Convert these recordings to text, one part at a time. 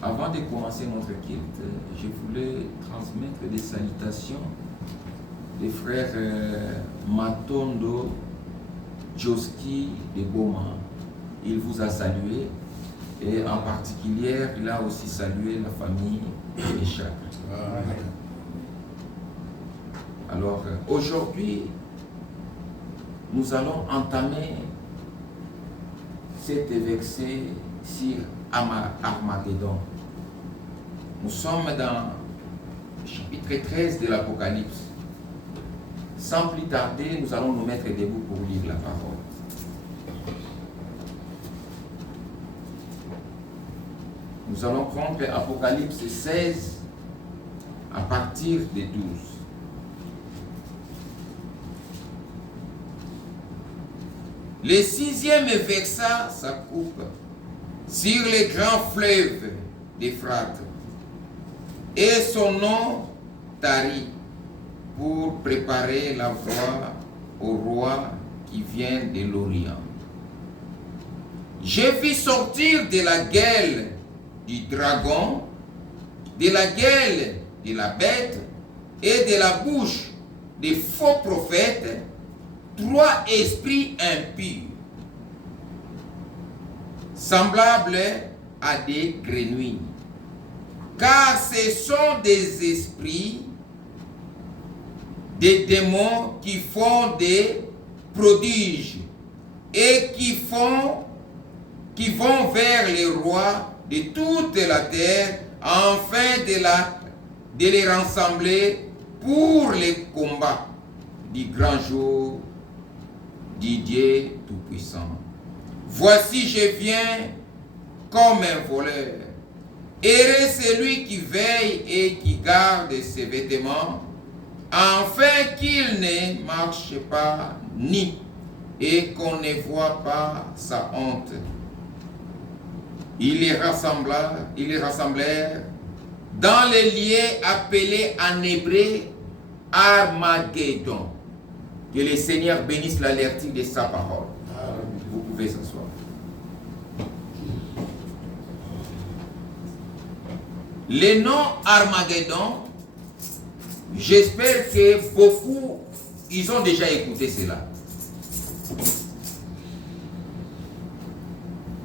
Avant de commencer notre culte, je voulais transmettre des salutations des frères Matondo Joski de Boma. Il vous a salué et en particulier, il a aussi salué la famille Échappe. Alors, aujourd'hui, nous allons entamer cette versée sur Armageddon. Nous sommes dans le chapitre 13 de l'Apocalypse. Sans plus tarder, nous allons nous mettre debout pour lire la parole. Nous allons prendre Apocalypse 16 à partir de 12. Le 6e verset s'accoupe sur le grand fleuve d'Éphrate et son nom tarit pour préparer la voie au roi qui vient de l'Orient. J'ai vu sortir de la gueule du dragon, de la gueule de la bête et de la bouche des faux prophètes 3 esprits impurs, semblables à des grenouilles, car ce sont des esprits, des démons qui font des prodiges et qui vont vers les rois de toute la terre afin de les rassembler pour les combats du grand jour du Dieu Tout-Puissant. Voici, je viens comme un voleur. Heureux celui qui veille et qui garde ses vêtements, afin qu'il ne marche pas ni et qu'on ne voit pas sa honte. Ils les rassemblèrent dans les lieux appelés en hébreu Armageddon. Que le Seigneur bénisse la lecture de sa parole. Vous pouvez s'asseoir. Le nom Armageddon, j'espère que beaucoup, ils ont déjà écouté cela.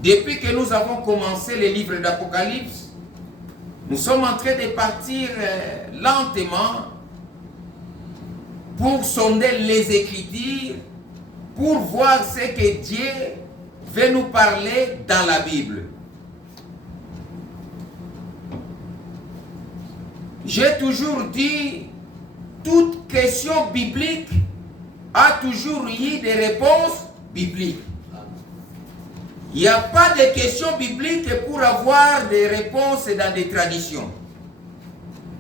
Depuis que nous avons commencé le livre d'Apocalypse, nous sommes en train de partir lentement pour sonder les Écritures, pour voir ce que Dieu veut nous parler dans la Bible. J'ai toujours dit, toute question biblique a toujours eu des réponses bibliques. Il n'y a pas de questions bibliques pour avoir des réponses dans des traditions.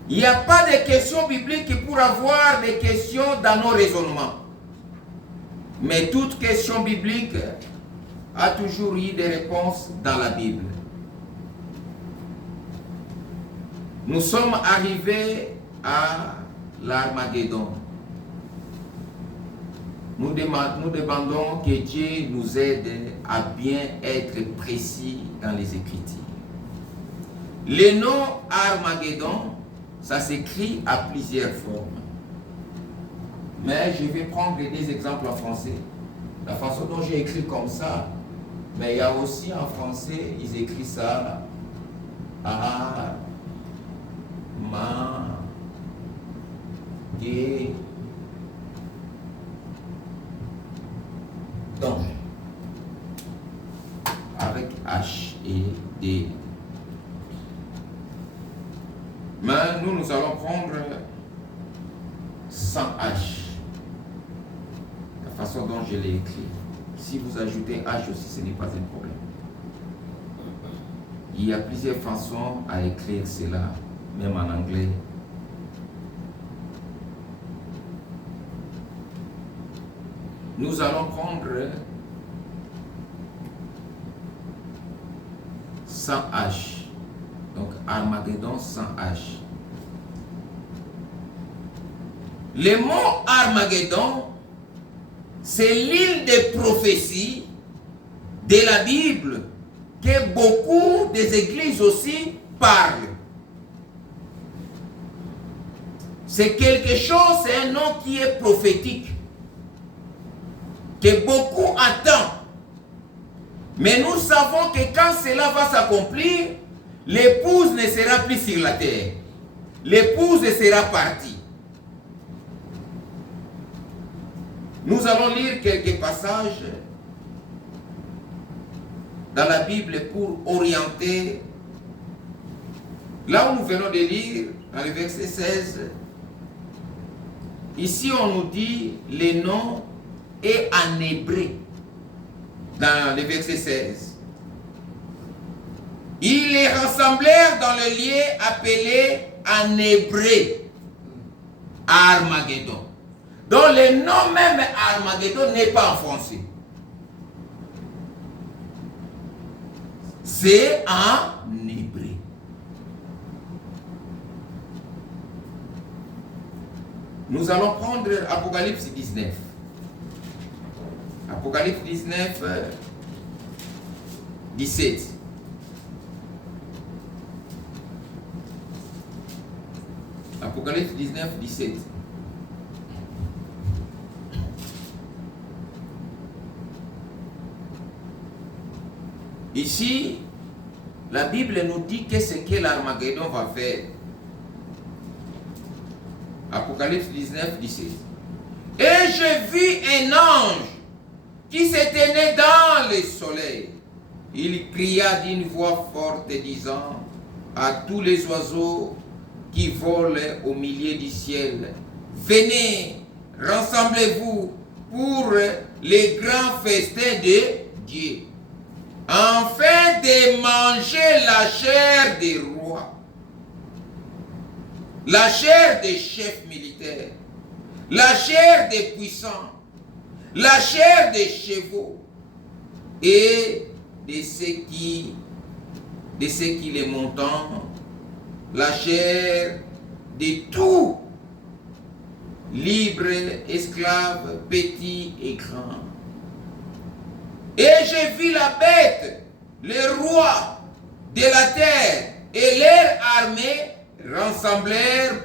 Il n'y a pas de questions bibliques pour avoir des questions dans nos raisonnements. Mais toute question biblique a toujours eu des réponses dans la Bible. Nous sommes arrivés à l'Armageddon. Nous demandons que Dieu nous aide à bien être précis dans les Écritures. Le nom Armageddon, ça s'écrit à plusieurs formes. Mais je vais prendre des exemples en français. La façon dont j'ai écrit comme ça, mais il y a aussi en français, ils écrivent ça Armageddon, avec H et D. Mais nous allons prendre sans H, la façon dont je l'ai écrit. Si vous ajoutez H aussi, ce n'est pas un problème. Il y a plusieurs façons à écrire cela, même en anglais. Nous allons prendre sans H. Donc Armageddon sans H. Le mot Armageddon, c'est l'île de prophétie de la Bible que beaucoup des églises aussi parle. C'est quelque chose, c'est un nom qui est prophétique, que beaucoup attendent. Mais nous savons que quand cela va s'accomplir, l'épouse ne sera plus sur la terre. L'épouse sera partie. Nous allons lire quelques passages dans la Bible pour orienter. Là où nous venons de lire, dans le verset 16, ici on nous dit les noms et en hébreu. Dans le verset 16. Ils les rassemblèrent dans le lieu appelé en hébreu Armageddon. Donc le nom même Armageddon n'est pas en français. C'est en hébreu. Nous allons prendre Apocalypse 19. Apocalypse 19, 17. Apocalypse 19, 17. Ici, la Bible nous dit que ce que l'Armageddon va faire. Apocalypse 19, 17. Et je vis un ange qui se tenait dans le soleil. Il cria d'une voix forte disant à tous les oiseaux qui volent au milieu du ciel, venez, rassemblez-vous pour les grands festins de Dieu, afin de manger la chair des rois, la chair des chefs militaires, la chair des puissants, la chair des chevaux et de ceux qui les montent, la chair de tout, libres, esclaves, petits et grands. Et j'ai vu la bête, les rois de la terre et leur armée rassemblèrent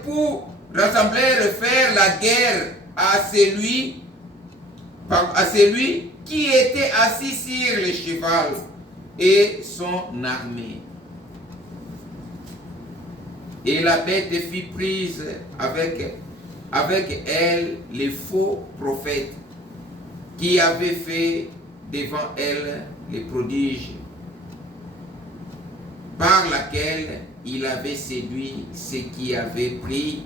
faire la guerre à celui qui était assis sur le cheval et son armée. Et la bête fut prise avec elle les faux prophètes qui avaient fait devant elle les prodiges par laquelle il avait séduit ceux qui avaient pris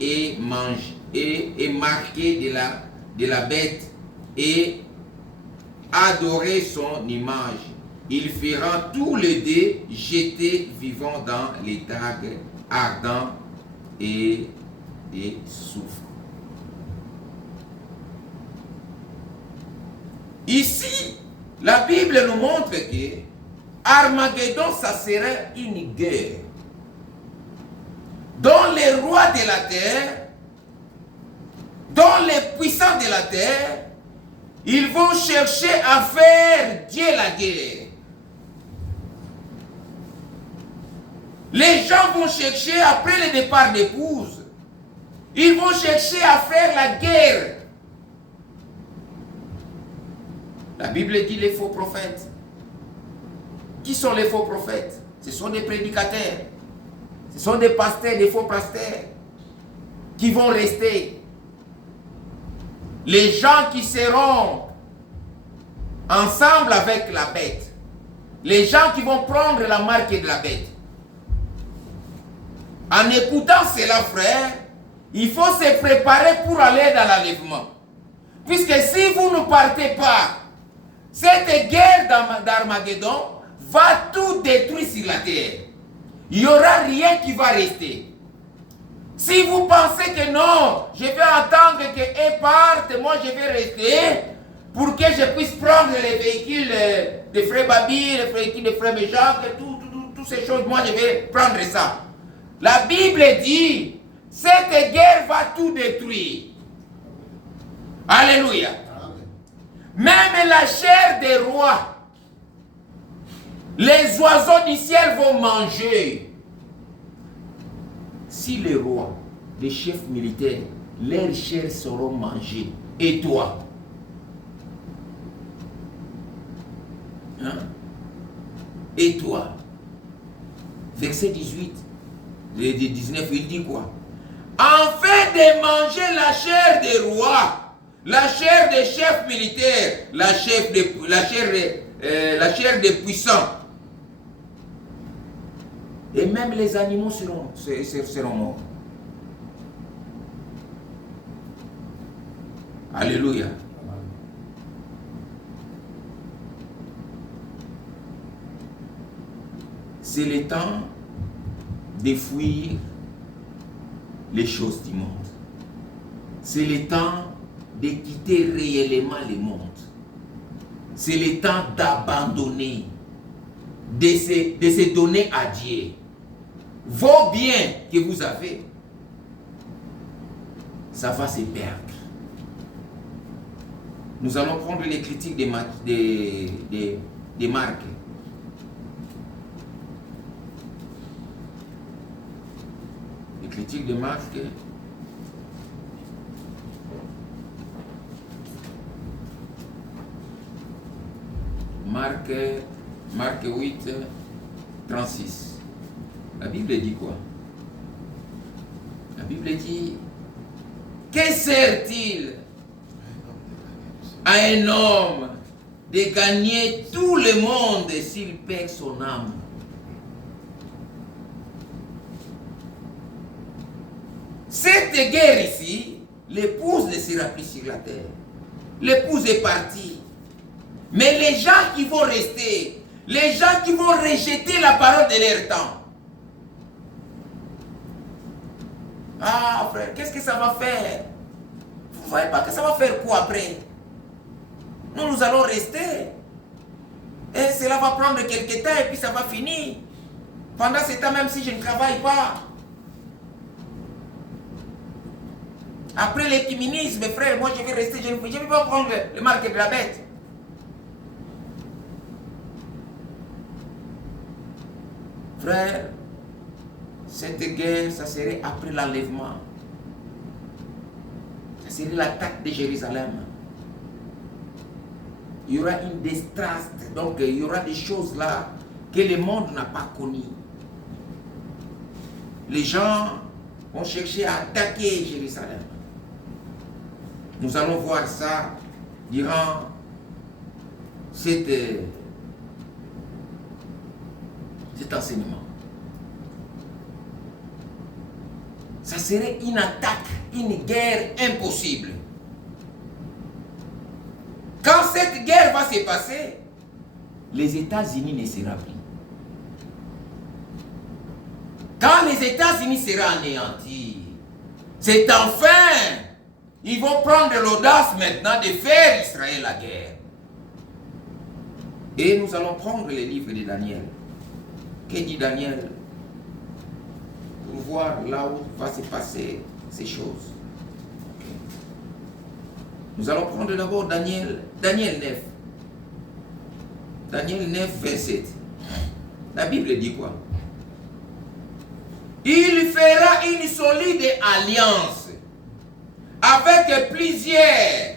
et mangé et marqué de la bête et adoré son image. Ils feront tous les deux jetés vivants dans les tags ardents et des soufres. Ici, la Bible nous montre que Armageddon, ça serait une guerre dont les rois de la terre, dont les puissants de la terre, ils vont chercher à faire Dieu la guerre. Les gens vont chercher, après le départ d'épouse, ils vont chercher à faire la guerre. La Bible dit les faux prophètes. Qui sont les faux prophètes? Ce sont des prédicateurs. Ce sont des pasteurs, des faux pasteurs qui vont rester. Les gens qui seront ensemble avec la bête. Les gens qui vont prendre la marque de la bête. En écoutant cela, frère, il faut se préparer pour aller dans l'enlèvement. Puisque si vous ne partez pas, cette guerre d'Armageddon va tout détruire sur la terre. Il n'y aura rien qui va rester. Si vous pensez que non, je vais attendre qu'eux partent, moi je vais rester pour que je puisse prendre les véhicules de frère Babi, les véhicules de frère Jacques, toutes ces choses, moi je vais prendre ça. La Bible dit, cette guerre va tout détruire. Alléluia. Même la chair des rois Les oiseaux du ciel vont manger. Si les rois, les chefs militaires, leurs chairs seront mangées, et toi? Hein? Et toi? Verset 18, le 19, il dit quoi? Afin de manger la chair des rois, la chair des chefs militaires, la chair des puissants. Et même les animaux seront morts. Alléluia. C'est le temps de fuir les choses du monde. C'est le temps de quitter réellement le monde. C'est le temps d'abandonner, de se donner à Dieu. Vos biens que vous avez, ça va se perdre. Nous allons prendre les critiques des Marc. Les critiques de Marc. Marc 8, 36. La Bible dit quoi? La Bible dit: que sert-il à un homme de gagner tout le monde s'il perd son âme? Cette guerre ici, l'épouse ne sera plus sur la terre. L'épouse est partie. Mais les gens qui vont rester, les gens qui vont rejeter la parole de leur temps. Ah frère, qu'est-ce que ça va faire? Vous ne voyez pas que ça va faire quoi après? Nous allons rester. Et cela va prendre quelques temps et puis ça va finir. Pendant ce temps, même si je ne travaille pas. Après l'écuménisme, frère, moi je vais rester, je ne vais pas prendre le marque de la bête. Frère, cette guerre, ça serait après l'enlèvement. Ça serait l'attaque de Jérusalem. Il y aura une distraste, donc il y aura des choses là que le monde n'a pas connues. Les gens vont chercher à attaquer Jérusalem. Nous allons voir ça durant cet enseignement. Ça serait une attaque, une guerre impossible. Quand cette guerre va se passer, les États-Unis ne seront plus. Quand les États-Unis seront anéantis, c'est enfin, ils vont prendre l'audace maintenant de faire Israël la guerre. Et nous allons prendre les livres de Daniel. Que dit Daniel? Pour voir là où va se passer ces choses. Okay. Nous allons prendre d'abord Daniel 9. Daniel 9, 27. La Bible dit quoi? Il fera une solide alliance avec plusieurs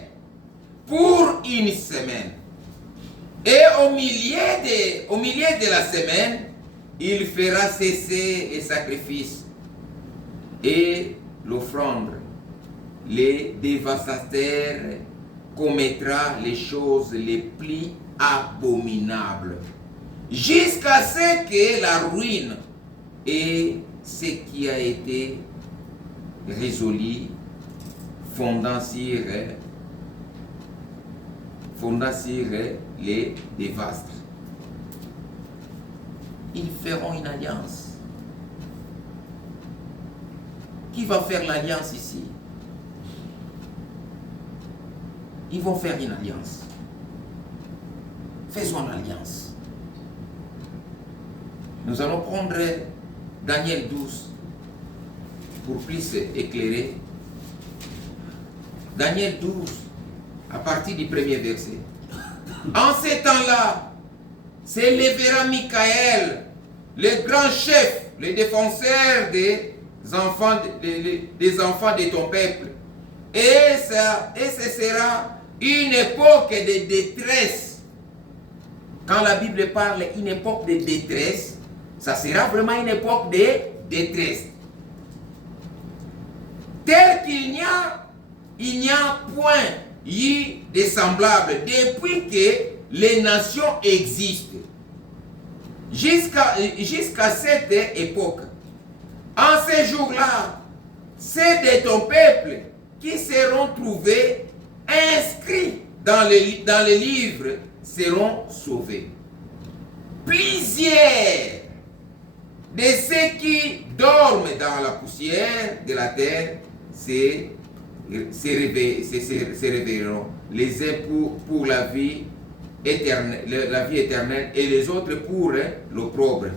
pour une semaine. Et au milieu de la semaine, il fera cesser les sacrifices et l'offrande. Les dévastateurs commettra les choses les plus abominables jusqu'à ce que la ruine et ce qui a été résolu fondant sur les dévastes. Ils feront une alliance. Qui va faire l'alliance ici? Ils vont faire une alliance. Faisons l'alliance. Nous allons prendre Daniel 12 pour plus éclairer. Daniel 12, à partir du premier verset. En ces temps-là, s'élèvera Michael, le grand chef, le défenseur des enfants de ton peuple. Et ce sera une époque de détresse. Quand la Bible parle d'une époque de détresse, ça sera vraiment une époque de détresse. Tel qu'il n'y a point eu de semblable depuis que les nations existent. Jusqu'à cette époque. En ces jours-là, c'est de ton peuple qui seront trouvés inscrits dans les livres seront sauvés. Plusieurs de ceux qui dorment dans la poussière de la terre se réveilleront, les uns pour la vie éternelle et les autres pour l'opprobre,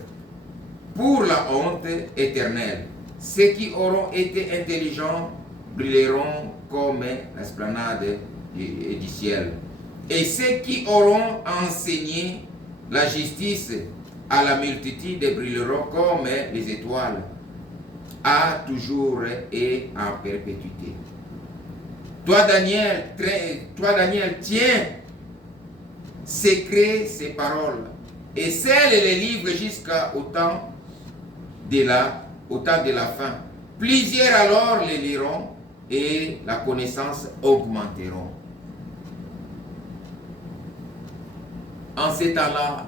pour la honte éternelle. Ceux qui auront été intelligents brilleront comme l'esplanade du ciel. Et ceux qui auront enseigné la justice à la multitude brilleront comme les étoiles, à toujours et en perpétuité. Toi, Daniel, tiens secret ces paroles et scelle les livres jusqu'au temps de la fin. Plusieurs alors les liront et la connaissance augmenteront. En ces temps-là,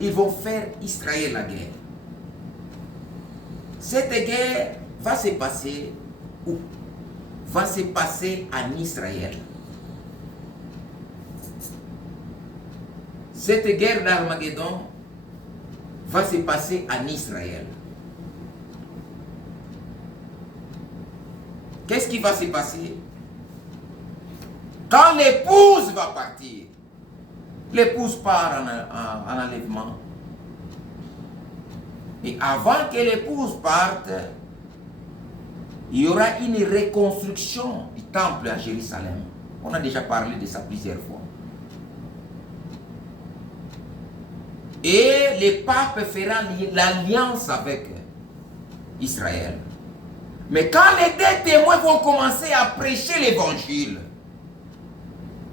ils vont faire Israël la guerre. Cette guerre va se passer où? Va se passer en Israël. Cette guerre d'Armageddon va se passer en Israël. Qu'est-ce qui va se passer? Quand l'épouse va partir, l'épouse part en enlèvement. Et avant que l'épouse parte, il y aura une reconstruction du temple à Jérusalem. On a déjà parlé de ça plusieurs fois. Et le pape fera l'alliance avec Israël. Mais quand les deux témoins vont commencer à prêcher l'évangile,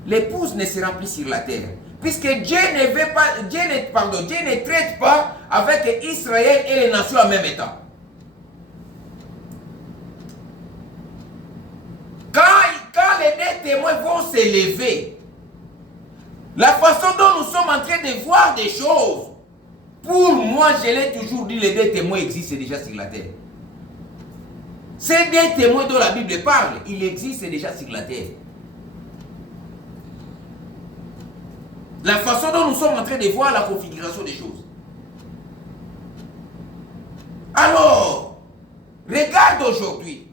l'épouse ne sera plus sur la terre. Puisque Dieu ne traite pas avec Israël et les nations en même temps. Quand les deux témoins vont s'élever, la façon dont nous sommes en train de voir des choses, pour moi, je l'ai toujours dit, les deux témoins existent déjà sur la terre. Ces deux témoins dont la Bible parle, ils existent déjà sur la terre. La façon dont nous sommes en train de voir la configuration des choses. Alors, regarde aujourd'hui.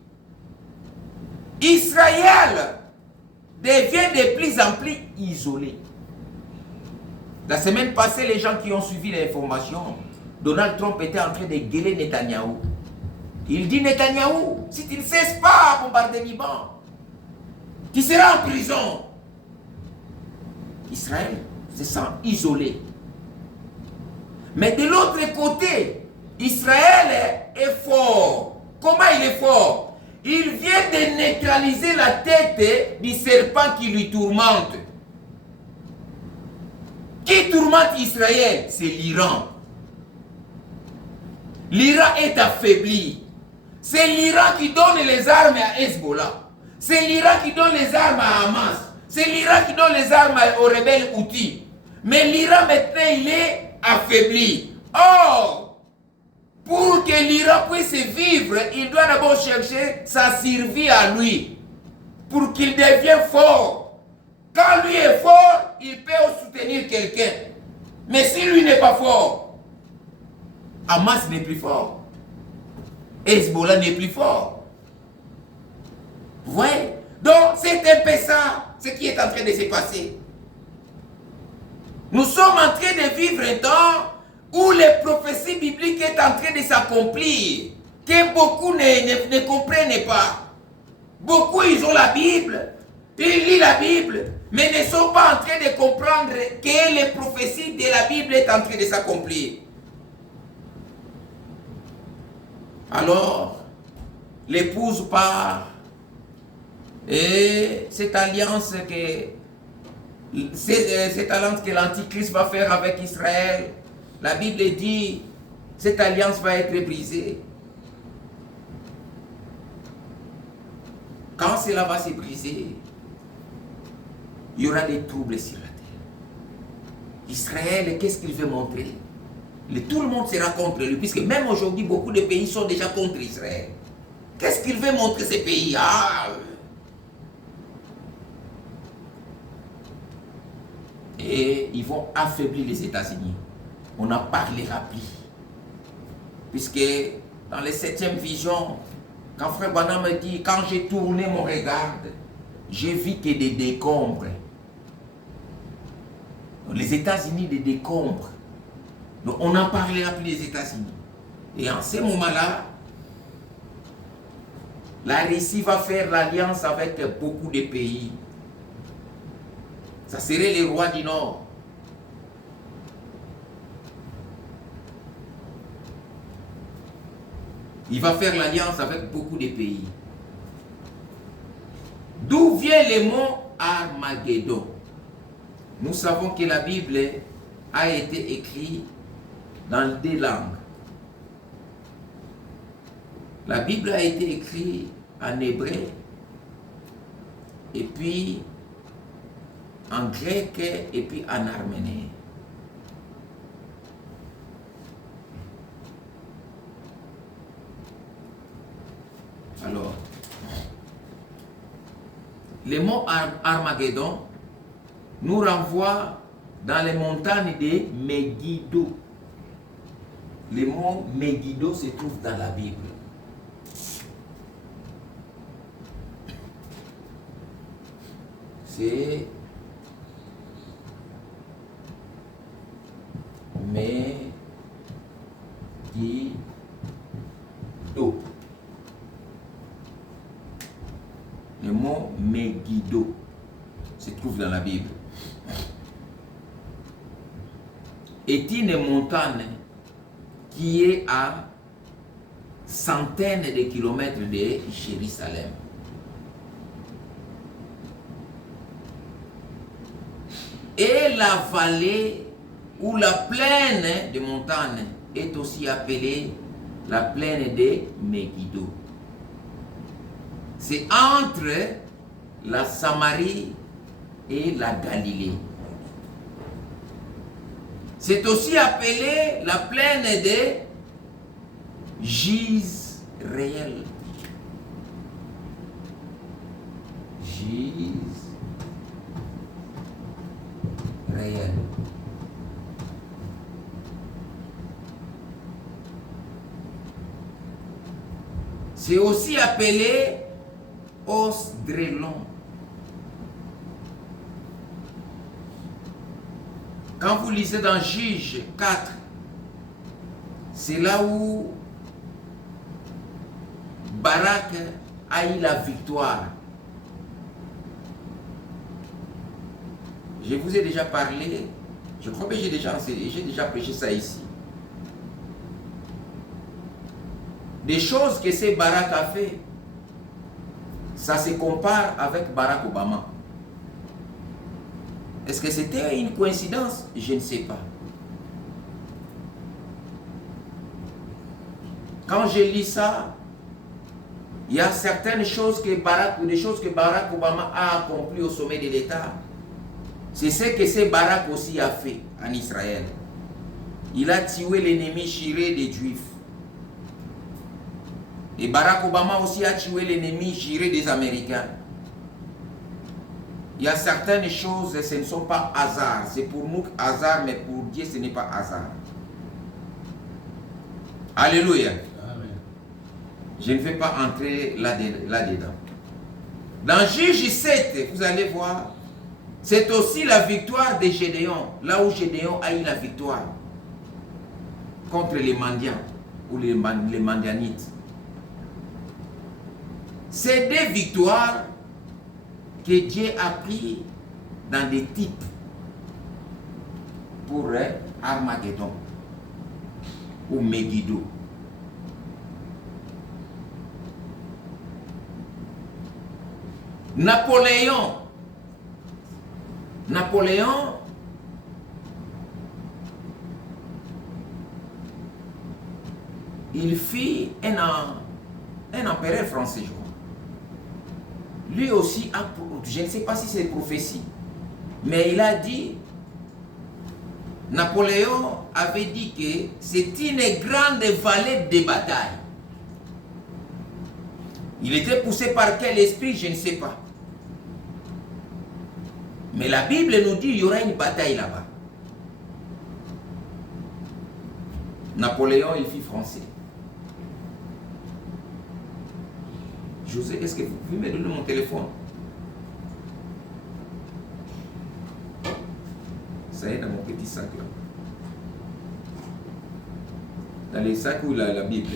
Israël devient de plus en plus isolé. La semaine passée, les gens qui ont suivi l'information, Donald Trump était en train de gueuler Netanyahou. Il dit Netanyahou, si tu ne cesses pas à bombarder Liban, tu seras en prison. Israël se sent isolé. Mais de l'autre côté, Israël est fort. Comment il est fort? Il vient de neutraliser la tête du serpent qui lui tourmente. Qui tourmente Israël? C'est l'Iran. L'Iran est affaibli. C'est l'Iran qui donne les armes à Hezbollah. C'est l'Iran qui donne les armes à Hamas. C'est l'Iran qui donne les armes aux rebelles Houthis. Mais l'Iran maintenant il est affaibli. Or, pour que l'Iran puisse vivre, il doit d'abord chercher sa survie à lui. Pour qu'il devienne fort. Quand lui est fort, il peut soutenir quelqu'un. Mais si lui n'est pas fort, Hamas n'est plus fort. Hezbollah n'est plus fort. Vous voyez? Donc c'est un peu ça, ce qui est en train de se passer. Nous sommes en train de vivre un temps où les prophéties bibliques sont en train de s'accomplir, que beaucoup ne comprennent pas. Beaucoup, ils ont la Bible, Ils lisent la Bible, mais ne sont pas en train de comprendre que les prophéties de la Bible est en train de s'accomplir. Alors, l'épouse part et cette alliance que l'Antichrist va faire avec Israël, la Bible dit, cette alliance va être brisée. Quand cela va se briser, il y aura des troubles sur la terre. Israël, qu'est-ce qu'il veut montrer? Tout le monde sera contre lui, puisque même aujourd'hui, beaucoup de pays sont déjà contre Israël. Qu'est-ce qu'il veut montrer ces pays? Et ils vont affaiblir les États-Unis. On n'en parlera plus. Puisque dans les 7e visions, quand Frère Branham me dit, quand j'ai tourné mon regard, j'ai vu que des décombres. Les États-Unis, des décombres. Donc on n'en parlera plus des États-Unis. Et en ce moment-là, la Russie va faire l'alliance avec beaucoup de pays. Ça serait les rois du Nord. Il va faire l'alliance avec beaucoup de pays. D'où vient le mot Armageddon? Nous savons que la Bible a été écrite dans 2 langues. La Bible a été écrite en hébreu et puis en grec et puis en arménien. Alors, le mot Armageddon nous renvoie dans les montagnes de Megiddo. Le mot Megiddo se trouve dans la Bible. C'est Megiddo. Le mot Megiddo se trouve dans la Bible. Est une montagne qui est à centaines de kilomètres de Jérusalem. Et la vallée ou la plaine de montagne est aussi appelée la plaine de Megiddo. C'est entre la Samarie et la Galilée. C'est aussi appelé la plaine de Jizréel. Jizréel. C'est aussi appelé Osdrelon. Quand vous lisez dans Juge 4, c'est là où Barak a eu la victoire. Je vous ai déjà parlé, je crois que j'ai déjà prêché ça ici. Des choses que ce Barak a fait, ça se compare avec Barack Obama. Est-ce que c'était une coïncidence? Je ne sais pas. Quand je lis ça, il y a certaines choses que Barack Obama a accomplies au sommet de l'État. C'est ce que ce Barack aussi a fait en Israël. Il a tué l'ennemi juré des Juifs. Et Barack Obama aussi a tué l'ennemi juré des Américains. Il y a certaines choses, ce ne sont pas hasard. C'est pour nous hasard, mais pour Dieu, ce n'est pas hasard. Alléluia. Amen. Je ne vais pas entrer là-dedans. Dans Juge 7, vous allez voir, c'est aussi la victoire de Gédéon. Là où Gédéon a eu la victoire contre les Mandians ou les Mandianites. Ces 2 victoires que Dieu a pris dans des types pour Armageddon ou Megiddo. Napoléon, il fit un empereur français, je crois. Lui aussi, je ne sais pas si c'est prophétie, mais il a dit, Napoléon avait dit que c'est une grande vallée de bataille. Il était poussé par quel esprit, je ne sais pas. Mais la Bible nous dit qu'il y aura une bataille là-bas. Napoléon, il fit français. José, est-ce que vous pouvez me donner mon téléphone? Ça est dans mon petit sac là. Dans les sacs où la Bible.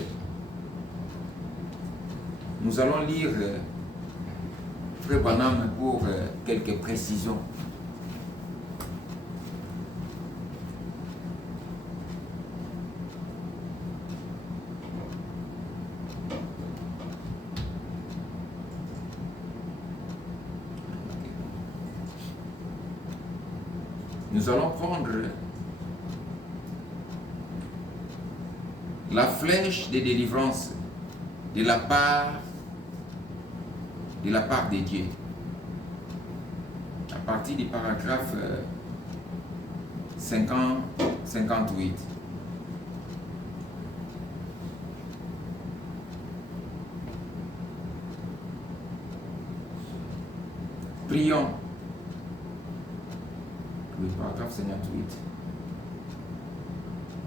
Nous allons lire Frère Branham pour quelques précisions. Nous allons prendre la flèche de délivrance de la part de Dieu. À partir du paragraphe 58. Prions. Le paragraphe 58.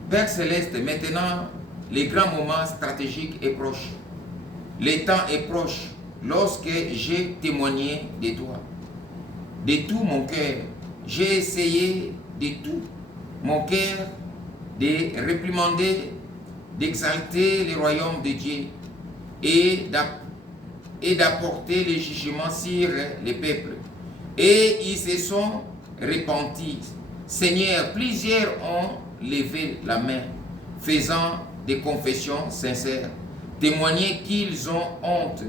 Père Céleste, maintenant, le grand moment stratégique est proche. Le temps est proche lorsque j'ai témoigné de toi. De tout mon cœur, j'ai essayé de tout mon cœur de réprimander, d'exalter le royaume de Dieu et d'apporter le jugement sur les peuples. Et ils se sont repentis. Seigneur, plusieurs ont levé la main, faisant des confessions sincères, témoigner qu'ils ont honte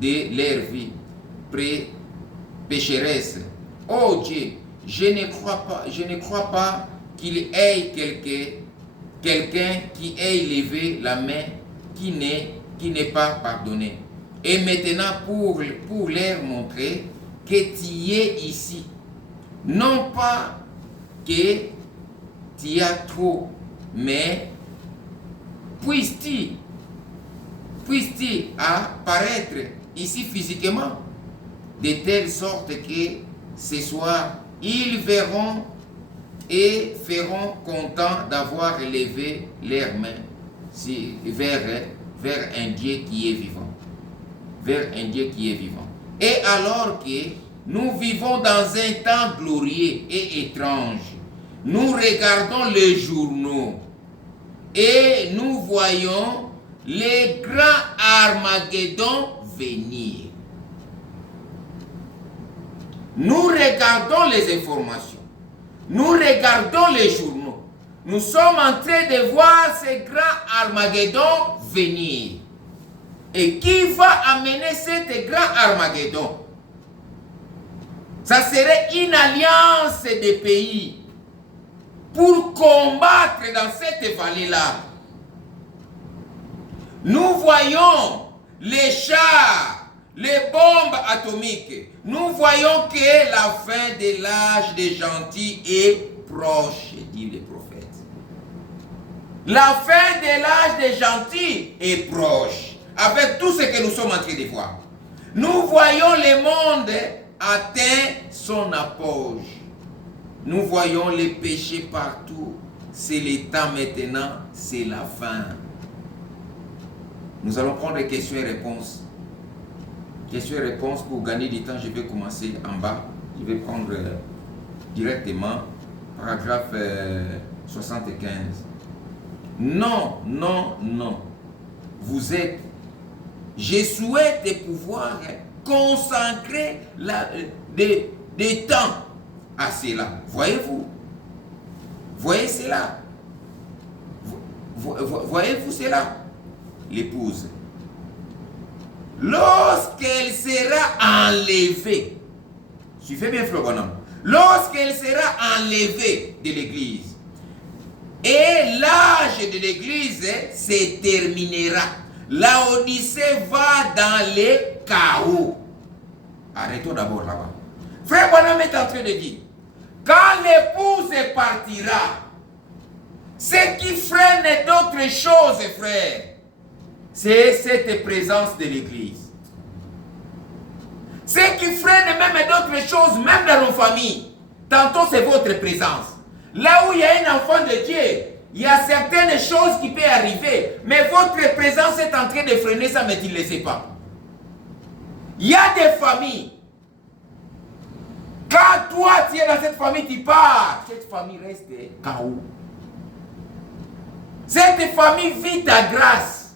de leur vie pécheresse. Oh Dieu, je ne crois pas qu'il y ait quelqu'un qui ait levé la main qui n'est pas pardonné. Et maintenant, pour leur montrer que tu es ici, non pas que tu as trop, mais puisses-tu apparaître ici physiquement, de telle sorte que ce soir, ils verront et feront content d'avoir levé leurs mains vers un Dieu qui est vivant. Vers un Dieu qui est vivant. Et alors que nous vivons dans un temps glorieux et étrange, nous regardons les journaux et nous voyons les grands Armageddon venir. Nous regardons les informations, nous regardons les journaux. Nous sommes en train de voir ces grands Armageddon venir. Et qui va amener cet grand Armageddon? Ça serait une alliance de pays pour combattre dans cette vallée-là. Nous voyons les chars, les bombes atomiques. Nous voyons que la fin de l'âge des gentils est proche, dit le prophète. La fin de l'âge des gentils est proche. Avec tout ce que nous sommes en train de voir. Nous voyons le monde atteint son apogée. Nous voyons les péchés partout. C'est le temps maintenant, c'est la fin. Nous allons prendre des questions et réponses. Questions et réponses pour gagner du temps. Je vais commencer en bas. Je vais prendre directement paragraphe 75. Non, non, non. Vous êtes... Je souhaite pouvoir consacrer des temps à cela. Voyez-vous? Voyez cela? Voyez-vous cela? L'épouse, lorsqu'elle sera enlevée, suivez bien frère bonhomme, lorsqu'elle sera enlevée de l'église, et l'âge de l'église se terminera, Laodicée va dans les chaos. Arrêtons d'abord là-bas. Frère Bonhomme est en train de dire, quand l'épouse partira, ce qui freine d'autres choses, frère, c'est cette présence de l'église. Ce qui freine même d'autres choses, même dans nos familles, tantôt c'est votre présence. Là où il y a un enfant de Dieu, il y a certaines choses qui peuvent arriver, mais votre présence est en train de freiner ça, mais tu ne le sais pas. Il y a des familles, quand toi tu es dans cette famille, tu pars, cette famille reste chaos. Cette famille vit ta grâce.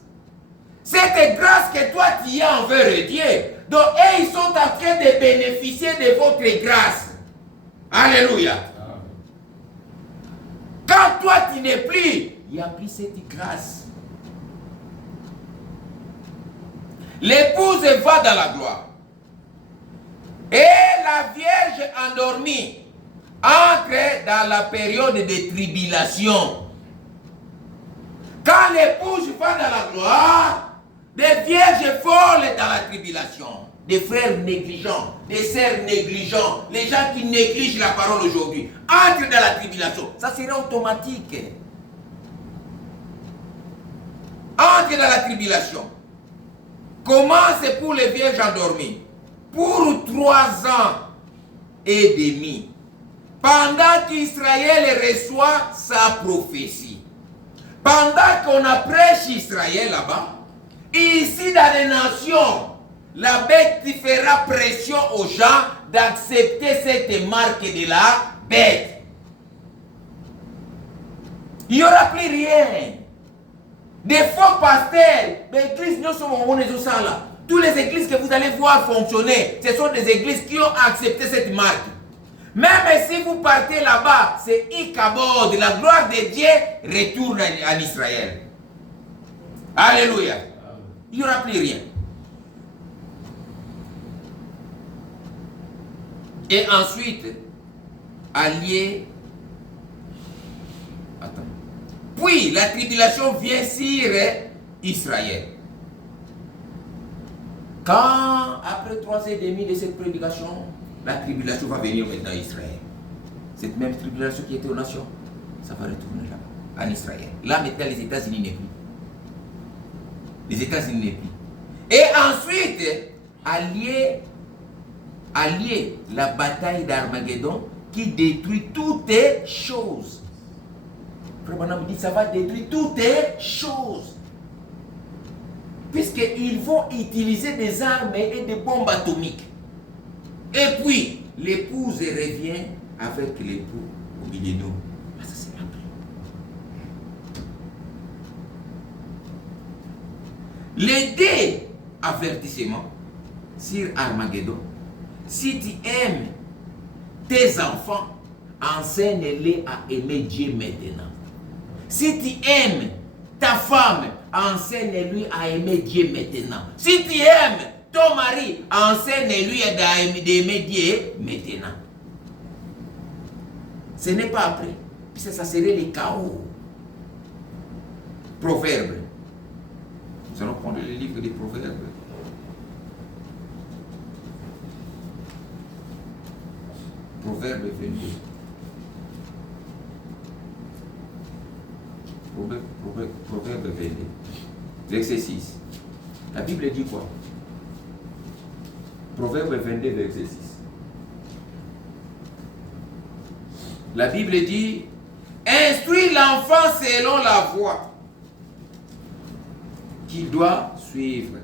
Cette grâce que toi tu as envers Dieu. Donc, ils sont en train de bénéficier de votre grâce. Alléluia. Quand toi tu n'es plus, il n'y a plus cette grâce. L'épouse va dans la gloire. Et la Vierge endormie entre dans la période de tribulation. Quand l'épouse va dans la gloire, des vierges folles dans la tribulation, des frères négligents, des sœurs négligents, les gens qui négligent la parole aujourd'hui, entrent dans la tribulation. Ça serait automatique. Entrent dans la tribulation. Comment c'est pour les vierges endormies? Pour 3 ans et demi, pendant qu'Israël reçoit sa prophétie. Pendant qu'on prêche Israël là-bas, ici dans les nations, la bête fera pression aux gens d'accepter cette marque de la bête. Il n'y aura plus rien. Des faux pasteurs, l'église, nous sommes au là. Toutes les églises que vous allez voir fonctionner, ce sont des églises qui ont accepté cette marque. Même si vous partez là-bas, c'est Ichabod, la gloire de Dieu retourne en Israël. Alléluia. Il n'y aura plus rien. Et ensuite, allié. Attends. Puis la tribulation vient sur Israël. Quand, après 3 ans et demi de cette prédication, la tribulation va venir maintenant à Israël. Cette même tribulation qui était aux nations, ça va retourner là-bas, en Israël. Là, maintenant, les États-Unis n'est plus. Les États-Unis n'est plus. Et ensuite, allier la bataille d'Armageddon qui détruit toutes choses. Frère Branham dit, ça va détruire toutes choses. Puisqu'ils vont utiliser des armes et des bombes atomiques. Et puis, l'épouse revient avec l'époux au milieu de nous. Ça, c'est après. Les deux avertissements sur Armageddon. Si tu aimes tes enfants, enseigne-les à aimer Dieu maintenant. Si tu aimes ta femme, enseigne-lui à aimer Dieu maintenant. Si tu aimes ton mari, enseigne-lui d'aimer Dieu maintenant. Ce n'est pas après. Puisque ça serait le chaos. Proverbes. Nous allons prendre le livre des Proverbes. Proverbe 22. Proverbe 22. Verset 6. La Bible dit quoi? Proverbe 22, verset 6. La Bible dit, instruis l'enfant selon la voie qu'il doit suivre.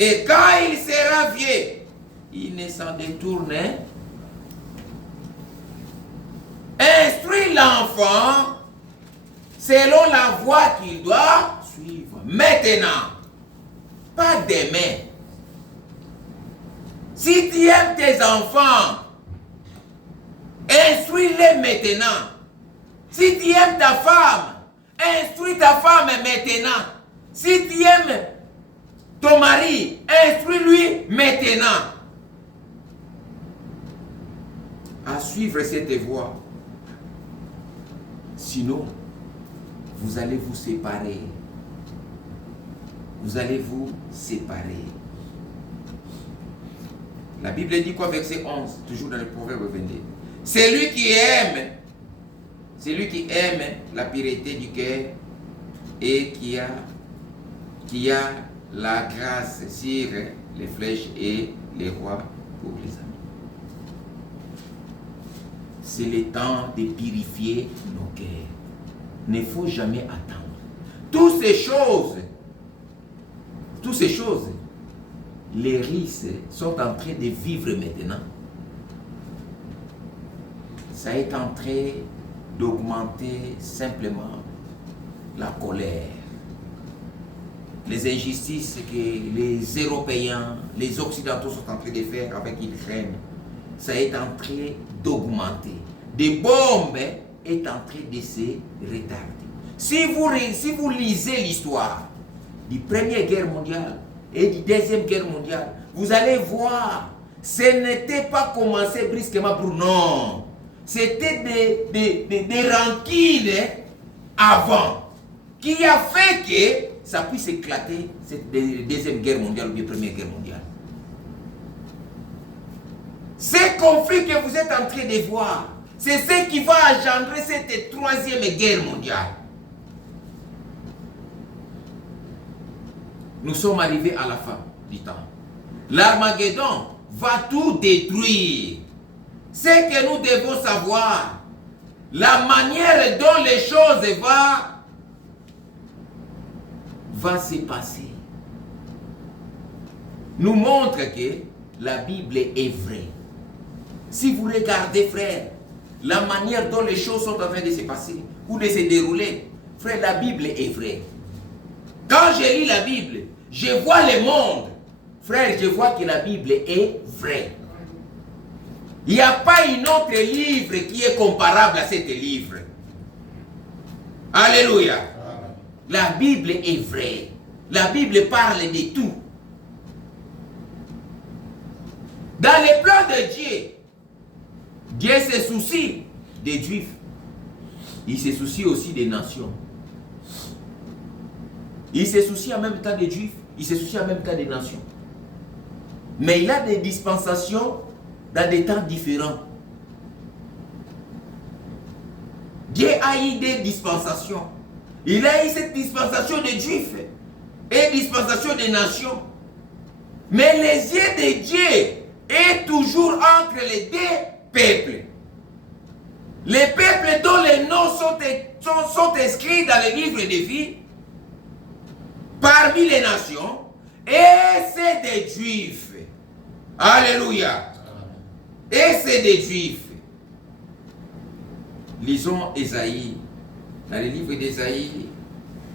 Et quand il sera vieux, il ne s'en détourne. Instruis l'enfant selon la voie qu'il doit suivre. Maintenant, pas demain. Si tu aimes tes enfants, instruis-les maintenant. Si tu aimes ta femme, instruis ta femme maintenant. Si tu aimes ton mari, instruis-lui maintenant. À suivre cette voie. Sinon, vous allez vous séparer. Vous allez vous séparer. La Bible dit quoi, verset 11, toujours dans le Proverbe 22. C'est lui qui aime la pureté du cœur et qui a la grâce sur les flèches et les rois pour les amis. C'est le temps de purifier nos cœurs. Il ne faut jamais attendre. Toutes ces choses, les risques sont en train de vivre maintenant. Ça est en train d'augmenter simplement la colère. Les injustices que les Européens, les Occidentaux sont en train de faire avec l'Ukraine, ça est en train d'augmenter. Des bombes est en train de se retarder. Si vous lisez l'histoire de la Première Guerre mondiale et de la Deuxième Guerre mondiale, vous allez voir, ce n'était pas commencé brusquement pour non. C'était des rancines avant qui a fait que ça puisse éclater cette Deuxième Guerre mondiale ou la Première Guerre mondiale. Ces conflits que vous êtes en train de voir, c'est ce qui va engendrer cette Troisième Guerre mondiale. Nous sommes arrivés à la fin du temps. L'Armageddon va tout détruire. Ce que nous devons savoir, la manière dont les choses va se passer, nous montre que la Bible est vraie. Si vous regardez, frère, la manière dont les choses sont en train de se passer ou de se dérouler, frère, la Bible est vraie. Quand je lis la Bible, je vois le monde. Frère, je vois que la Bible est vraie. Il n'y a pas un autre livre qui est comparable à ce livre. Alléluia. La Bible est vraie. La Bible parle de tout. Dans les plans de Dieu, Dieu se soucie des Juifs. Il se soucie aussi des nations. Il se soucie en même temps des Juifs. Il se soucie en même temps des nations. Mais il y a des dispensations dans des temps différents. Dieu a eu des dispensations. Il a eu cette dispensation des Juifs et dispensation des nations. Mais les yeux de Dieu est toujours entre les deux peuples. Les peuples dont les noms sont inscrits dans le livre de vie parmi les nations, et c'est des Juifs. Alléluia. Et c'est des Juifs. Lisons Ésaïe. Dans le livre d'Ésaïe,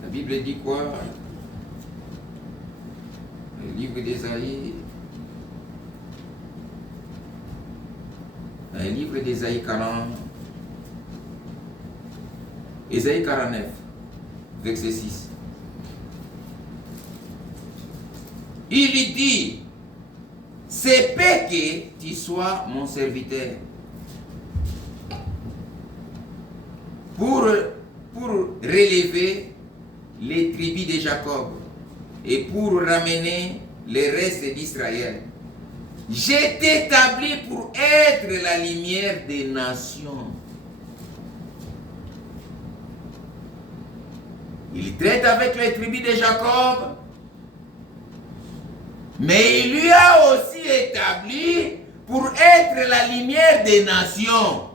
la Bible dit quoi? Le livre d'Ésaïe. Dans le livre d'Ésaïe 40. Ésaïe 49, verset 6. Il dit, c'est peu que tu sois mon serviteur pour relever les tribus de Jacob et pour ramener les restes d'Israël. J'ai t'établi pour être la lumière des nations. Il traite avec les tribus de Jacob, mais il lui a aussi établi pour être la lumière des nations.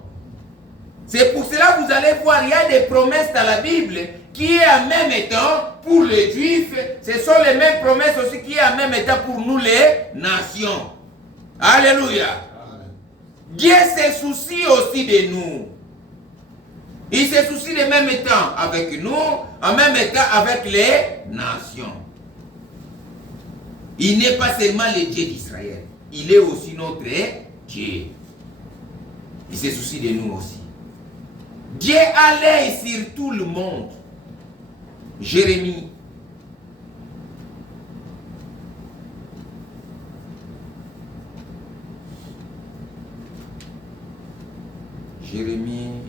C'est pour cela que vous allez voir, il y a des promesses dans la Bible qui est en même temps pour les Juifs. Ce sont les mêmes promesses aussi qui est en même temps pour nous les nations. Alléluia. Amen. Dieu se soucie aussi de nous. Il se soucie de même temps avec nous, en même temps avec les nations. Il n'est pas seulement le Dieu d'Israël. il est aussi notre Dieu. Il se soucie de nous aussi. Dieu a l'œil sur tout le monde. Jérémie. Jérémie.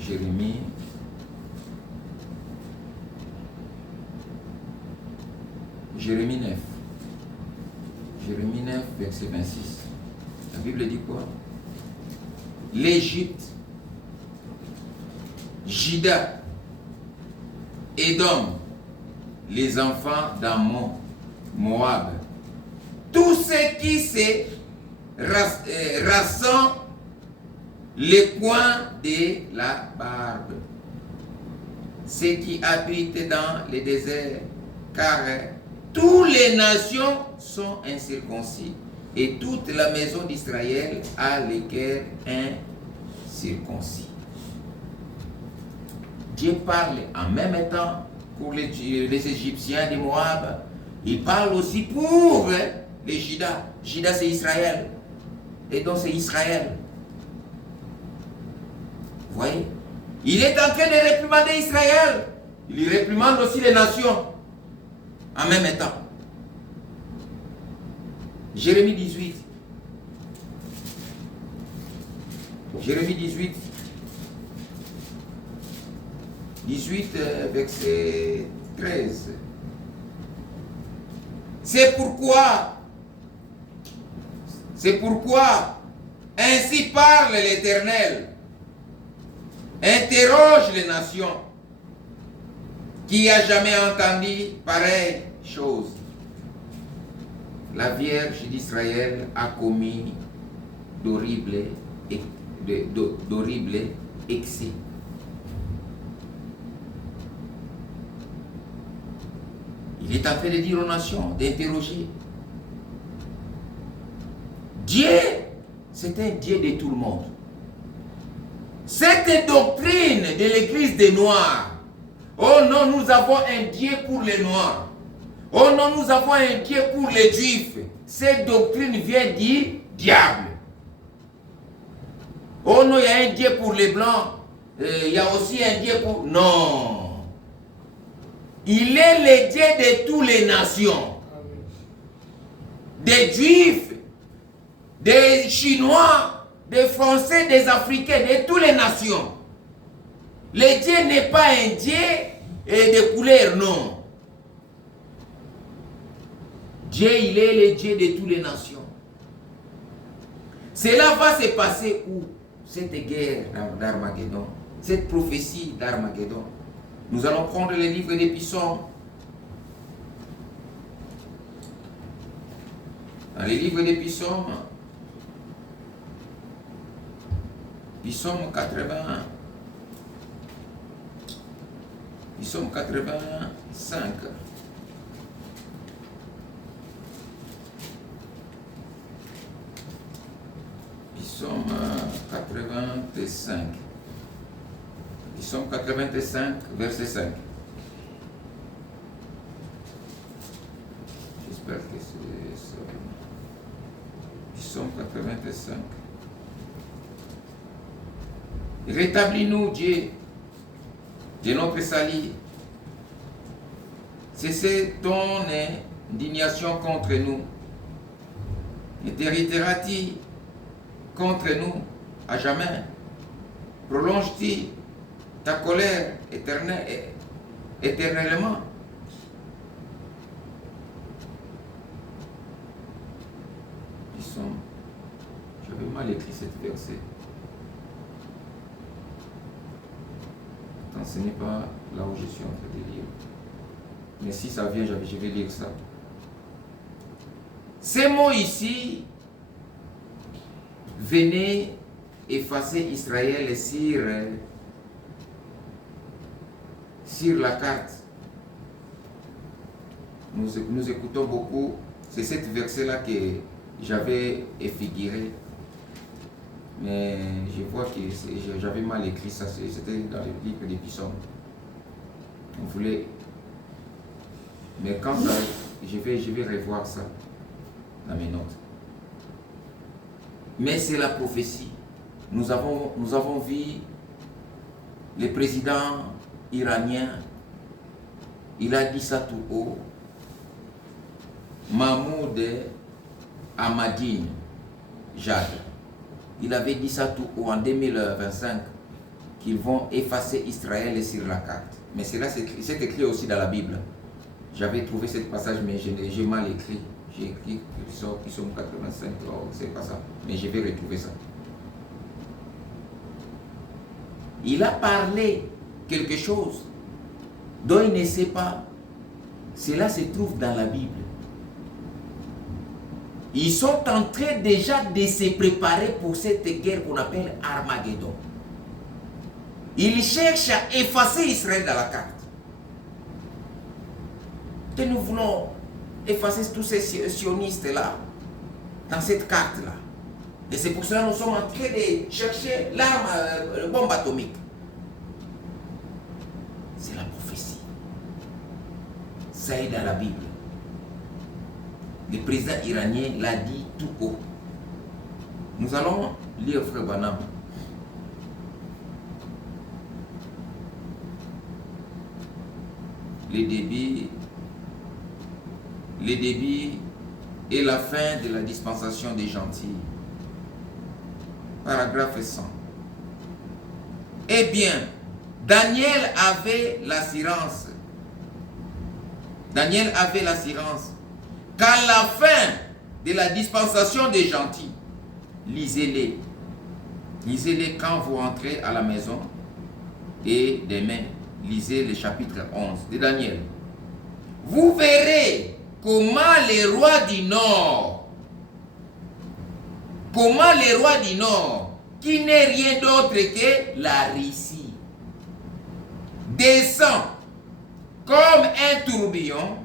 Jérémie. Jérémie 9. Jérémie 9, verset 26. La Bible dit quoi? L'Égypte, Juda, Édom, les enfants d'Ammon, Moab, tous ceux qui se rassemblent les coins de la barbe, ceux qui habitent dans les déserts, car toutes les nations sont incirconcis, et toute la maison d'Israël a les cœurs incirconcis. Dieu parle en même temps pour les Égyptiens de Moab, il parle aussi pour les Juda. Juda c'est Israël, et donc c'est Israël. Vous voyez? Il est en train de réprimander Israël. Il réprimande aussi les nations. En même temps. Jérémie 18. Jérémie 18. 18, verset 13. C'est pourquoi, ainsi parle l'Éternel. Interroge les nations. Qui a jamais entendu pareille chose? La Vierge d'Israël a commis d'horribles excès. Il est en train de dire aux nations, d'interroger. Dieu, c'est un Dieu de tout le monde. Cette doctrine de l'église des Noirs, oh non, nous avons un Dieu pour les Noirs. Oh non, nous avons un Dieu pour les Juifs. Cette doctrine vient du diable. Oh non, il y a un Dieu pour les Blancs. Il y a aussi un Dieu pour... Non. Il est le Dieu de toutes les nations. Des Juifs, des Chinois, des Français, des Africains, de toutes les nations. Le Dieu n'est pas un Dieu de couleur, non. Dieu, il est le Dieu de toutes les nations. Cela va se passer où? Cette guerre d'Armageddon, cette prophétie d'Armageddon. Nous allons prendre le livre des psaumes. Dans les livres des psaumes, psaume 81, psaume 85. Psaume 85. Psaume 85, verset 5. J'espère que c'est ça. Psaume 85. Rétablis-nous, Dieu, de notre salut. Cessez ton indignation contre nous. Et t'hériteras-tu contre nous à jamais? Prolonge-t-il ta colère éternellement? J'avais mal écrit cette verset. Attends, ce n'est pas là où je suis en train de lire. Mais si ça vient, je vais lire ça. Ces mots ici, venez effacer Israël sur la carte. nous écoutons beaucoup. C'est cette verset-là que j'avais figuré. Mais je vois que j'avais mal écrit ça. C'était dans le livre des psaumes. On voulait. Mais quand ça, je vais revoir ça dans mes notes. Mais c'est la prophétie. Nous avons vu le président iranien, il a dit ça tout haut. Mahmoud Ahmadine Jad, il avait dit ça tout haut en 2025 qu'ils vont effacer Israël sur la carte. Mais c'est écrit aussi dans la Bible. J'avais trouvé ce passage, mais j'ai mal écrit. J'ai écrit Psaume 85, c'est pas ça. Mais je vais retrouver ça. Il a parlé quelque chose dont il ne sait pas. Cela se trouve dans la Bible. Ils sont en train déjà de se préparer pour cette guerre qu'on appelle Armageddon. Ils cherchent à effacer Israël dans la carte. Que nous voulons effacer tous ces sionistes-là dans cette carte-là. Et c'est pour cela que nous sommes en train de chercher l'arme, la bombe atomique. C'est la prophétie. Ça est dans la Bible. Le président iranien l'a dit tout haut. Nous allons lire Frère Branham. Les débits et la fin de la dispensation des gentils. Paragraphe 100. Eh bien, Daniel avait l'assurance. Qu'à la fin de la dispensation des gentils, lisez-les. Lisez-les quand vous entrez à la maison. Et demain, lisez le chapitre 11 de Daniel. Vous verrez comment les rois du Nord, qui n'est rien d'autre que la Russie, descend comme un tourbillon,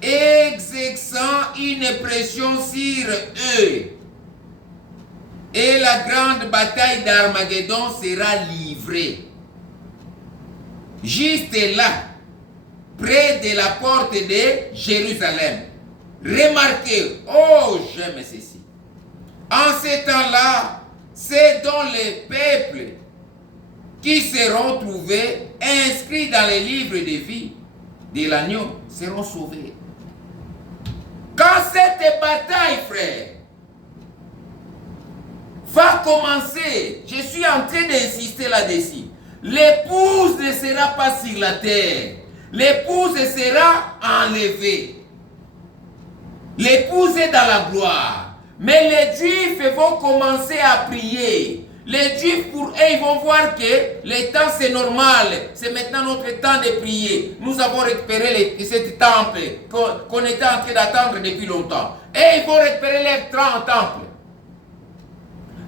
exerçant une pression sur eux. Et la grande bataille d'Armageddon sera livrée. Juste là, près de la porte de Jérusalem. Remarquez, oh j'aime ceci. En ces temps-là, c'est dans les peuples qui seront trouvés inscrits dans les livres de vie de l'agneau seront sauvés. Quand cette bataille, frère, va commencer, je suis en train d'insister là-dessus, l'épouse ne sera pas sur la terre. L'épouse sera enlevée. L'épouse est dans la gloire. Mais les Juifs vont commencer à prier. Les Juifs, pour eux, ils vont voir que le temps c'est normal. C'est maintenant notre temps de prier. Nous avons récupéré ce temple qu'on était en train d'attendre depuis longtemps. Et ils vont récupérer leur temple.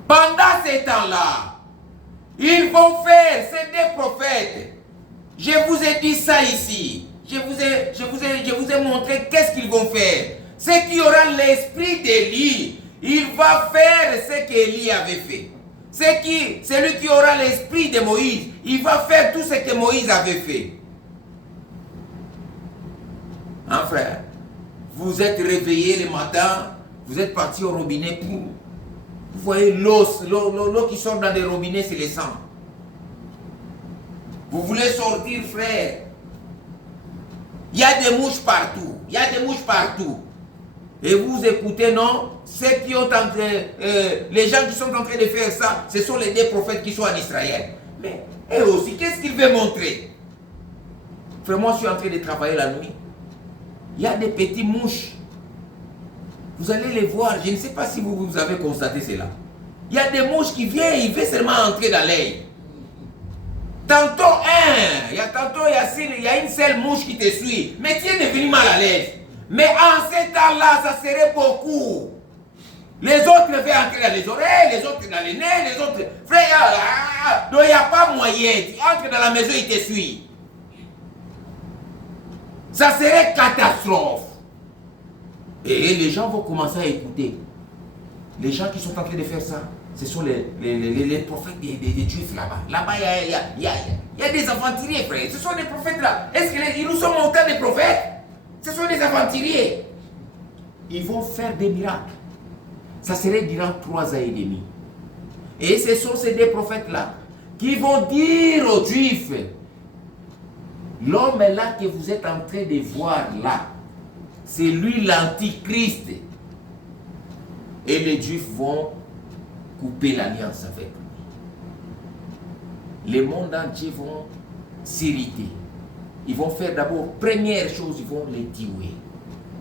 Pendant ces temps-là, ils vont faire, c'est des prophètes. Je vous ai dit ça ici. Je vous ai montré qu'est-ce qu'ils vont faire. Ce qui aura l'esprit d'Élie, il va faire ce qu'Élie avait fait. Celui qui aura l'esprit de Moïse, il va faire tout ce que Moïse avait fait. Hein, frère? Vous êtes réveillé le matin, vous êtes parti au robinet pour... Vous voyez l'eau qui sort dans les robinets, c'est le sang. Vous voulez sortir, frère. Il y a des mouches partout. Et vous écoutez, non? Les gens qui sont en train de faire ça, ce sont les deux prophètes qui sont en Israël. Mais eux aussi, qu'est-ce qu'ils veulent montrer? Frère, moi, je suis en train de travailler la nuit. Il y a des petits mouches. Vous allez les voir. Je ne sais pas si vous avez constaté cela. Il y a des mouches qui viennent, ils veulent seulement entrer dans l'œil. Tantôt il y a une seule mouche qui te suit. Mais tu es devenu mal à l'aise. Mais en ce temps-là, ça serait beaucoup. Les autres veulent entrer dans les oreilles, les autres dans les nez, les autres... Frère, donc il n'y a pas moyen. Tu entres dans la maison, il te suit. Ça serait catastrophe. Et les gens vont commencer à écouter. Les gens qui sont en train de faire ça, ce sont les prophètes des Juifs là-bas. Là-bas, il y a des aventuriers, frère. Ce sont des prophètes là. Est-ce que nous sommes autant des prophètes? Ce sont des aventuriers. Ils vont faire des miracles. Ça serait durant 3 ans et demi. Et ce sont ces deux prophètes-là qui vont dire aux Juifs, l'homme là que vous êtes en train de voir là, c'est lui l'antichrist. Et les Juifs vont couper l'alliance avec lui. Le monde entier vont s'irriter. Ils vont faire d'abord, première chose, ils vont les tuer.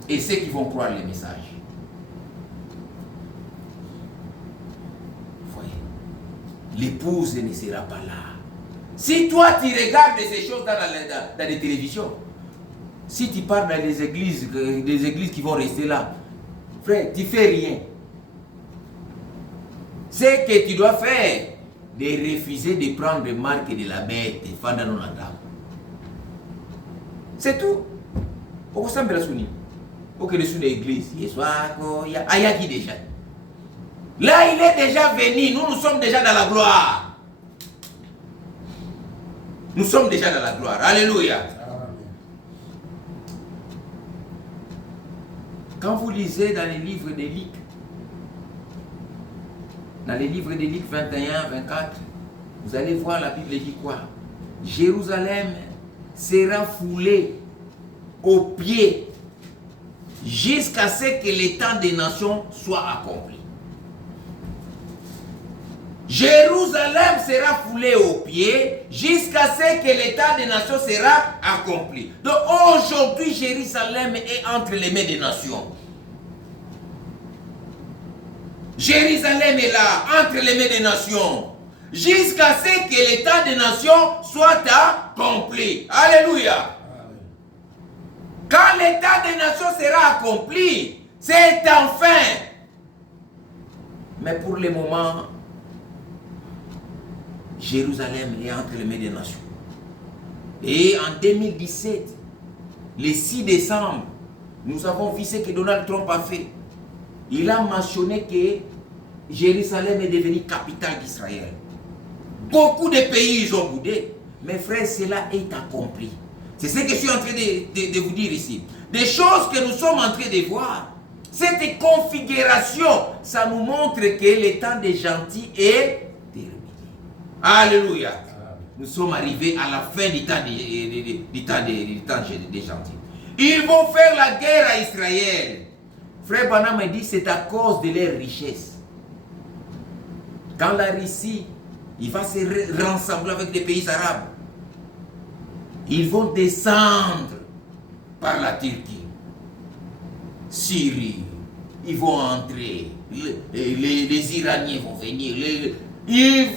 Et ceux qui vont croire les messages. L'épouse ne sera pas là. Si toi tu regardes ces choses dans les télévisions, si tu pars dans des églises qui vont rester là, frère, tu ne fais rien. Ce que tu dois faire, de refuser de prendre marque de la bête pendant nos attentes. C'est tout. Au sein de la Sunni, au que de l'église, il y a qui déjà. Là, il est déjà venu. Nous sommes déjà dans la gloire. Nous sommes déjà dans la gloire. Alléluia. Quand vous lisez dans les livres de Luc, dans les livres de Luc 21, 24, vous allez voir, la Bible dit quoi? Jérusalem sera foulée aux pieds jusqu'à ce que le temps des nations soit accompli. Jérusalem sera foulée aux pieds jusqu'à ce que l'état des nations sera accompli. Donc aujourd'hui, Jérusalem est entre les mains des nations. Jérusalem est là, entre les mains des nations, jusqu'à ce que l'état des nations soit accompli. Alléluia. Quand l'état des nations sera accompli, c'est enfin. Mais pour le moment, Jérusalem est entre les mains des nations. Et en 2017, le 6 décembre, nous avons vu ce que Donald Trump a fait. Il a mentionné que Jérusalem est devenue capitale d'Israël. Beaucoup de pays ont boudé. Mais frère, cela est accompli. C'est ce que je suis en train de vous dire ici. Des choses que nous sommes en train de voir. Cette configuration, ça nous montre que le temps des gentils est terminé. Alléluia. Nous sommes arrivés à la fin du temps des gentils. Ils vont faire la guerre à Israël. Frère Branham me dit c'est à cause de leur richesse. Quand la Russie, il va se rassembler avec les pays arabes, ils vont descendre par la Turquie, Syrie, ils vont entrer, les Iraniens vont venir, ils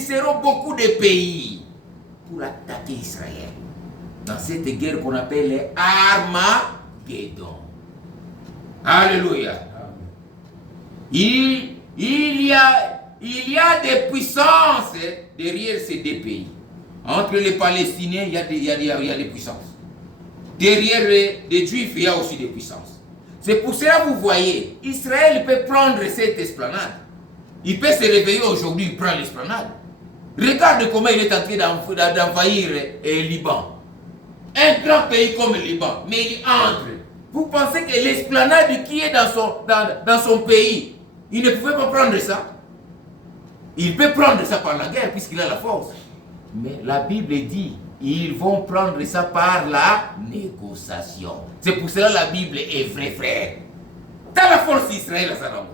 seront beaucoup de pays pour attaquer Israël dans cette guerre qu'on appelle Armageddon. Alléluia. Il y a des puissances derrière ces deux pays. Entre les Palestiniens, il y a des puissances. Derrière les Juifs, il y a aussi des puissances. C'est pour cela que vous voyez, Israël peut prendre cette esplanade. Il peut se réveiller aujourd'hui, il prend l'esplanade. Regarde comment il est en train d'envahir le Liban. Un grand pays comme le Liban, mais il entre. Vous pensez que l'esplanade qui est dans son pays, il ne pouvait pas prendre ça? Il peut prendre ça par la guerre puisqu'il a la force. Mais la Bible dit, ils vont prendre ça par la négociation. C'est pour cela que la Bible est vraie, frère. T'as la force d'Israël à Saramo.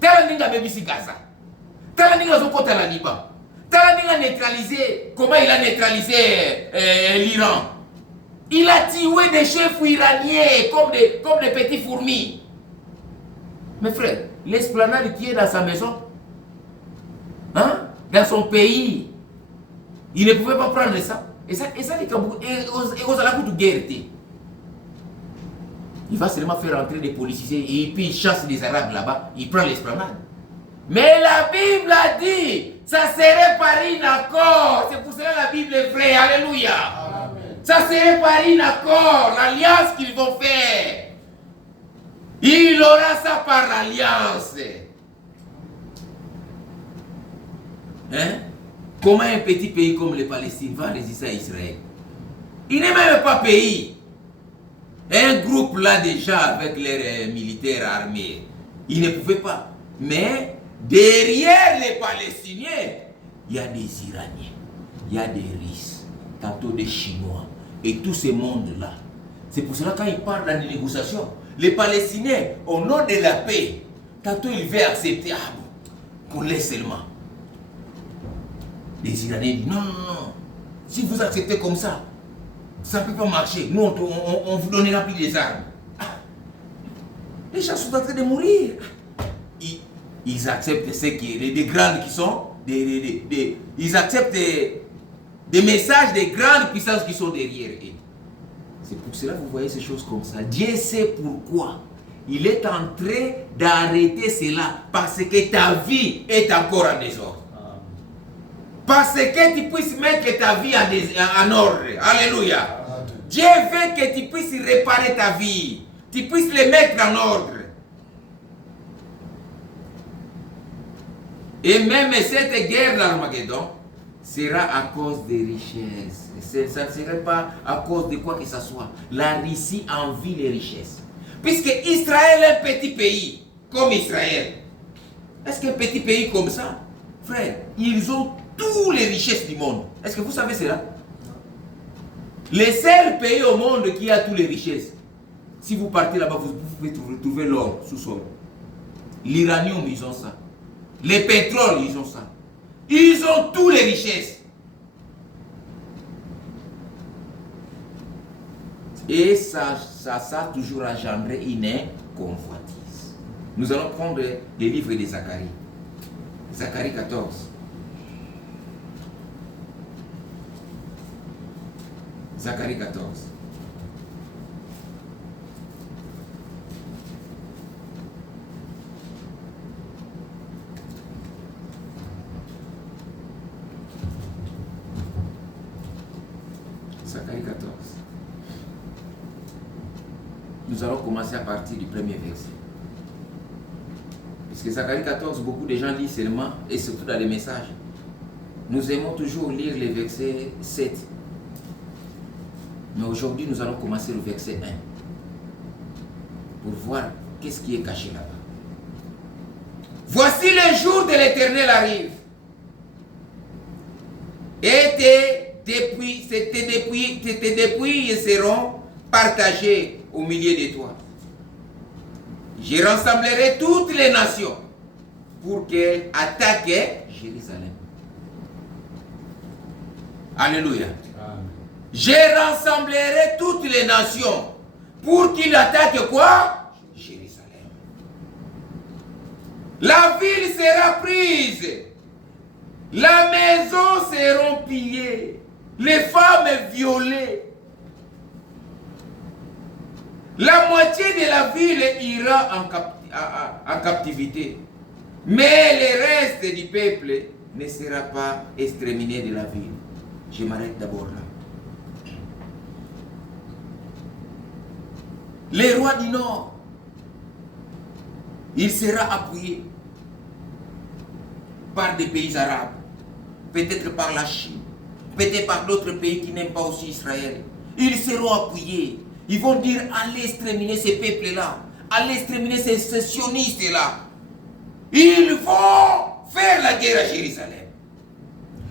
T'as la ninga bébisi Gaza. T'as la ninga zoko t'as la Liban. T'as la ninga neutralisé. Comment il a neutralisé l'Iran? Il a tué des chefs iraniens comme des petits fourmis. Mes frères, l'esplanade qui est dans sa maison, hein, dans son pays, il ne pouvait pas prendre ça. Et ça, il va seulement faire entrer des policiers et puis il chasse les Arabes là-bas, il prend l'esplanade. Mais la Bible a dit, ça serait par un accord. C'est pour cela que la Bible est vraie. Alléluia. Amen. Ça serait par un accord, l'alliance qu'ils vont faire. Il aura ça par alliance. Hein? Comment un petit pays comme le Palestine va résister à Israël? Il n'est même pas pays. Un groupe là déjà avec les militaires armés, il ne pouvait pas. Mais derrière les Palestiniens, il y a des Iraniens, il y a des Russes, tantôt des Chinois et tout ce monde-là. C'est pour cela quand ils parlent de la négociation, les Palestiniens, au nom de la paix, tantôt ils veulent accepter, ah bon, qu'on laisse seulement. Les Iraniens disent non, non, non, si vous acceptez comme ça ne peut pas marcher. Nous, on vous donnera plus des armes. Les gens sont en train de mourir. Ils acceptent ce qui est des grandes qui sont, ils acceptent des messages des grandes puissances qui sont derrière eux. C'est pour cela que vous voyez ces choses comme ça. Dieu sait pourquoi. Il est en train d'arrêter cela parce que ta vie est encore en désordre. Parce que tu puisses mettre ta vie en ordre. Alléluia. Dieu veut que tu puisses réparer ta vie. Tu puisses les mettre en ordre. Et même cette guerre d'Armageddon sera à cause des richesses. Ça ne serait pas à cause de quoi que ce soit. La Russie envie les richesses. Puisque Israël est un petit pays, comme Israël. Est-ce qu'un petit pays comme ça, frère, ils ont toutes les richesses du monde. Est-ce que vous savez cela? Les seuls pays au monde qui a toutes les richesses. Si vous partez là-bas, vous pouvez trouver l'or sous-sol. L'uranium, ils ont ça. Les pétroles, ils ont ça. Ils ont toutes les richesses. Et ça a toujours engendré une convoitise. Nous allons prendre les livres de Zacharie. Zacharie 14. Zacharie 14. Zacharie 14. Nous allons commencer à partir du premier verset. Puisque Zacharie 14, beaucoup de gens lisent seulement, et surtout dans les messages. Nous aimons toujours lire les versets 7. Mais aujourd'hui, nous allons commencer le verset 1 pour voir qu'est-ce qui est caché là-bas. Voici les jours de l'Éternel arrivent. Et tes dépouilles seront partagées au milieu de toi. Je rassemblerai toutes les nations pour qu'elles attaquent Jérusalem. Alléluia. Je rassemblerai toutes les nations pour qu'ils attaquent quoi? Jérusalem. La ville sera prise. La maison sera pillée. Les femmes violées. La moitié de la ville ira en captivité. Mais le reste du peuple ne sera pas exterminé de la ville. Je m'arrête d'abord là. Les rois du Nord, il sera appuyé par des pays arabes, peut-être par la Chine, peut-être par d'autres pays qui n'aiment pas aussi Israël. Ils seront appuyés. Ils vont dire, allez exterminer ces peuples-là, allez exterminer ces sionistes-là. Ils vont faire la guerre à Jérusalem.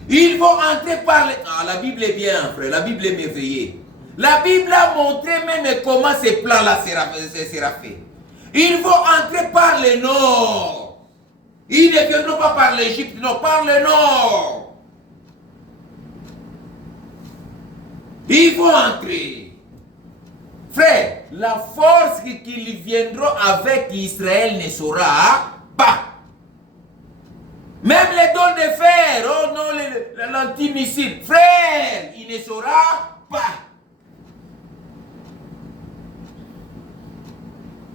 Ils vont entrer par les... Ah, la Bible est bien, frère, la Bible est merveilleuse. La Bible a montré même comment ces plans-là sera fait. Ils vont entrer par le nord. Ils ne viendront pas par l'Égypte, non, par le nord. Ils vont entrer. Frère, la force qu'ils viendront avec Israël ne sera pas. Même les dons de fer, oh non, l'antimissile, frère, il ne sera pas.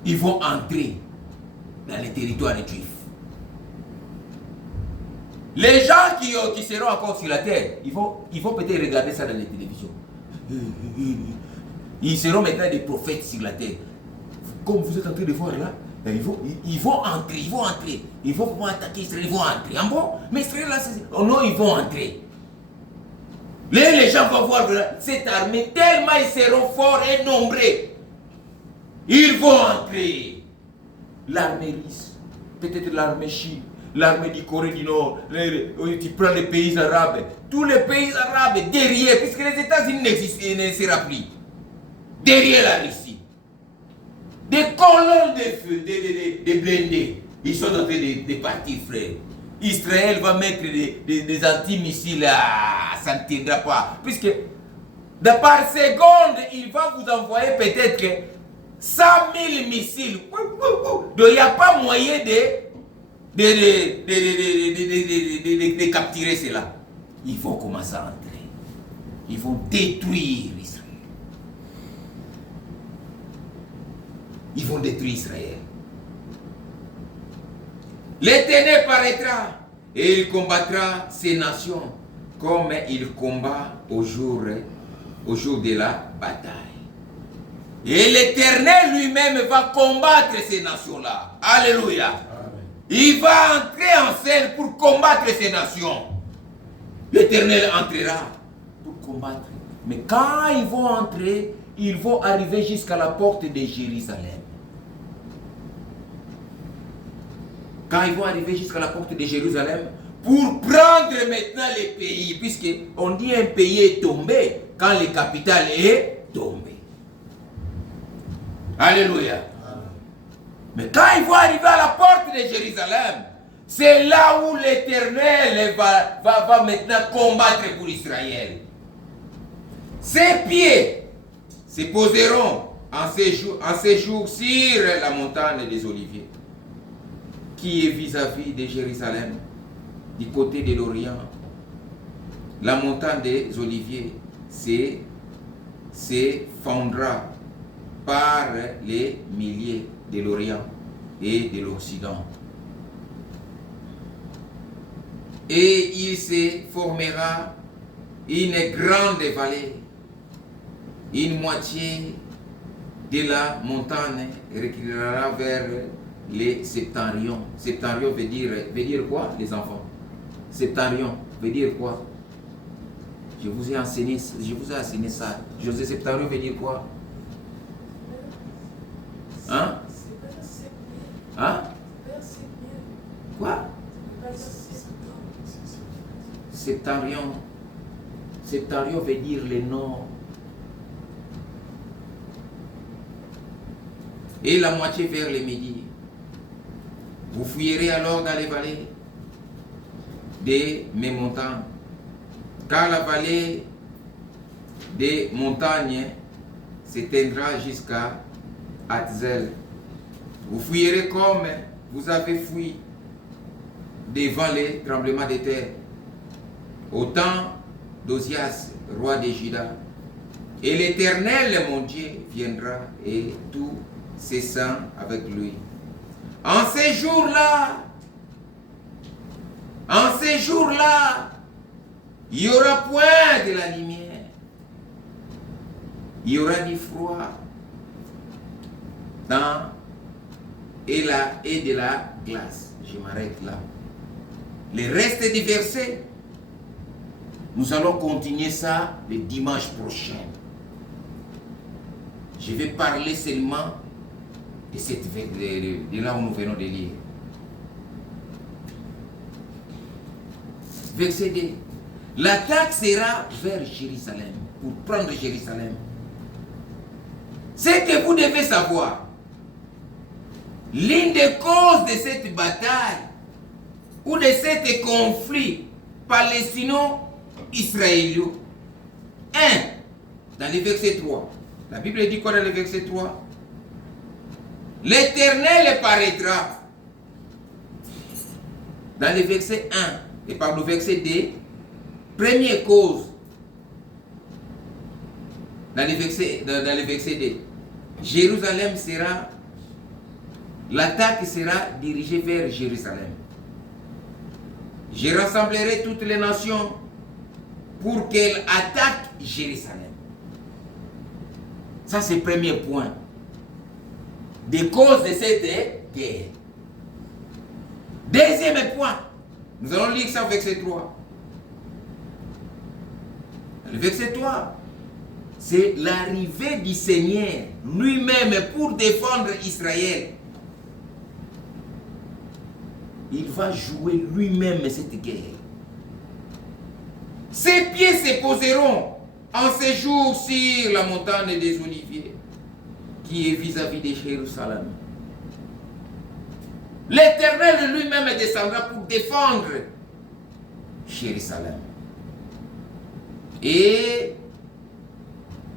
Ils vont entrer dans les territoires juifs. Les gens qui seront encore sur la terre, ils vont peut-être regarder ça dans les télévisions. Ils seront maintenant des prophètes sur la terre. comme vous êtes en train de voir là, ils vont entrer. Ils vont pouvoir attaquer Israël, ils vont entrer. Ah bon? Mais Israël là, oh non, ils vont entrer. Les gens vont voir cette armée, tellement ils seront forts et nombreux. Ils vont entrer. L'armée russe, peut-être l'armée Chine, l'armée du Corée du Nord, tu prends les pays arabes, tous les pays arabes derrière, puisque les États-Unis ne sera plus. Derrière la Russie. Des colonnes de feu, des blindés. Ils sont en train de partir, frère. Israël va mettre des antimissiles, ça ne tiendra pas. Puisque, de par seconde, il va vous envoyer peut-être 100 000 missiles. Donc, il n'y a pas moyen de capturer cela. Ils vont commencer à entrer. Ils vont détruire Israël. Ils vont détruire Israël. L'Éternel paraîtra et il combattra ces nations comme il combat au jour de la bataille. Et l'Éternel lui-même va combattre ces nations-là. Alléluia. Amen. Il va entrer en scène pour combattre ces nations. L'Éternel entrera pour combattre. Mais quand ils vont entrer, ils vont arriver jusqu'à la porte de Jérusalem. Quand ils vont arriver jusqu'à la porte de Jérusalem, pour prendre maintenant les pays, puisqu'on dit un pays est tombé quand la capitale est tombée. Alléluia. Mais quand ils vont arriver à la porte de Jérusalem, c'est là où l'Éternel va maintenant combattre pour Israël. Ses pieds se poseront en ces jours sur la montagne des Oliviers, qui est vis-à-vis de Jérusalem, du côté de l'Orient. La montagne des Oliviers s'effondra par les milliers de l'Orient et de l'Occident. Et il se formera une grande vallée. Une moitié de la montagne reculera vers les septentrions. Septentrion veut dire quoi, les enfants? Septentrion veut dire quoi? Je vous ai enseigné ça. José, septentrion veut dire quoi? Hein? Hein? Quoi? Septentrion. Septentrion veut dire le nord. Et la moitié vers le midi. Vous fouillerez alors dans les vallées de mes montagnes, car la vallée des montagnes s'éteindra jusqu'à Hatzel. Vous fouillerez comme vous avez fui devant les tremblements de terre, au temps d'Osias, roi de Juda. Et l'Éternel, mon Dieu, viendra et tout ses saints avec lui. En ces jours-là, il n'y aura point de la lumière. Il y aura du froid et de la glace. Je m'arrête là. Le reste du verset, nous allons continuer ça le dimanche prochain. Je vais parler seulement de là où nous venons de lire. Verset 2. L'attaque sera vers Jérusalem, pour prendre Jérusalem. Ce que vous devez savoir, l'une des causes de cette bataille ou de cet conflit palestino-israélien, dans le verset 3, la Bible dit quoi dans le verset 3? L'Éternel paraîtra. Dans le verset 1 et par le verset 2, première cause. Dans le verset 2, Jérusalem sera, l'attaque sera dirigée vers Jérusalem. Je rassemblerai toutes les nations pour qu'elles attaquent Jérusalem. Ça c'est le premier point. des causes de cette guerre. Deuxième point, nous allons lire ça au verset 3. Le verset 3, c'est l'arrivée du Seigneur lui-même pour défendre Israël. Il va jouer lui-même cette guerre. Ses pieds se poseront en séjour sur la montagne des Oliviers, qui est vis-à-vis de Jérusalem. L'Éternel lui-même descendra pour défendre Jérusalem. Et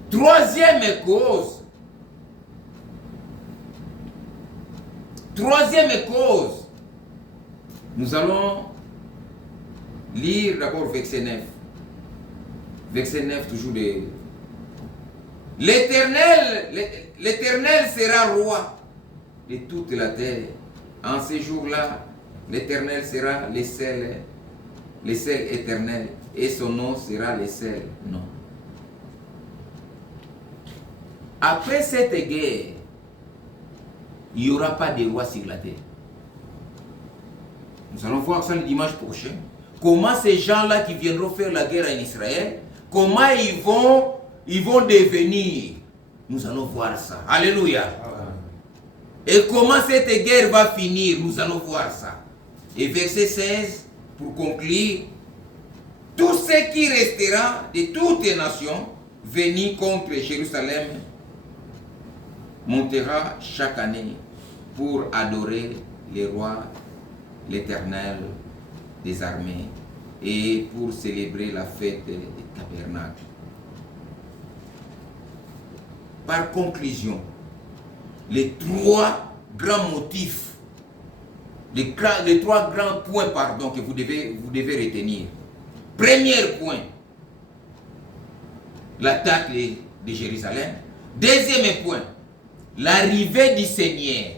troisième cause, nous allons lire d'abord verset 9. Verset 9 toujours de... L'Éternel sera roi de toute la terre. En ces jours-là, l'Éternel sera le seul éternel, et son nom sera le seul nom. Après cette guerre, il n'y aura pas de roi sur la terre. Nous allons voir ça le dimanche prochain. Comment ces gens-là qui viendront faire la guerre en Israël, comment ils vont devenir. Nous allons voir ça. Alléluia. Et comment cette guerre va finir, nous allons voir ça. Et verset 16, pour conclure, tout ce qui restera de toutes les nations venir contre Jérusalem montera chaque année pour adorer le roi, l'Éternel des armées, et pour célébrer la fête des tabernacles. Par conclusion, les trois grands motifs, les trois grands points que vous devez retenir. Premier point, l'attaque de Jérusalem. Deuxième point, l'arrivée du Seigneur.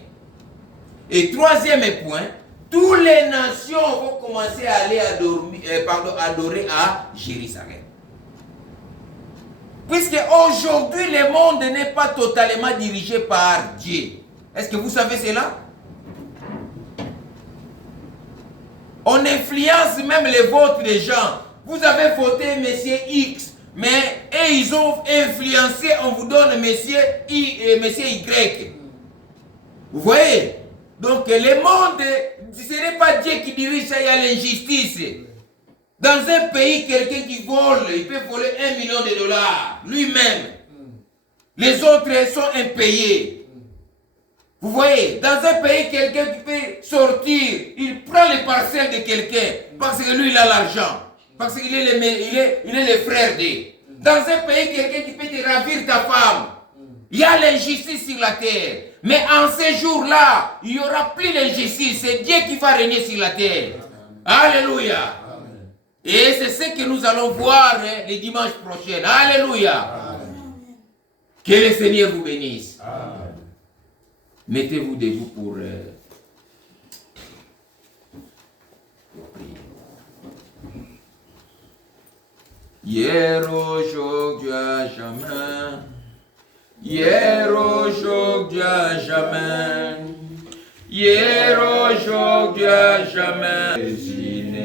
Et troisième point, toutes les nations vont commencer à aller adorer à Jérusalem. Puisque aujourd'hui, le monde n'est pas totalement dirigé par Dieu. Est-ce que vous savez cela? On influence même les votes des gens. Vous avez voté Monsieur X, mais ils ont influencé, on vous donne Monsieur Y. Vous voyez? Donc le monde, ce n'est pas Dieu qui dirige ça, il y a l'injustice. Dans un pays, quelqu'un qui vole, il peut voler $1 million lui-même. Les autres sont impayés. Vous voyez, dans un pays, quelqu'un qui peut sortir, il prend les parcelles de quelqu'un parce que lui, il a l'argent. Parce qu'il est le frère d'eux. Dans un pays, quelqu'un qui peut te ravir ta femme. Il y a l'injustice sur la terre. Mais en ces jours-là, il n'y aura plus l'injustice. C'est Dieu qui va régner sur la terre. Alléluia. Et c'est ce que nous allons voir le dimanche prochain. Alléluia. Amen. Que le Seigneur vous bénisse. Amen. Mettez-vous debout pour prier. Hier, aujourd'hui, à jamais. Hier, aujourd'hui, à jamais. Hier, aujourd'hui, à jamais.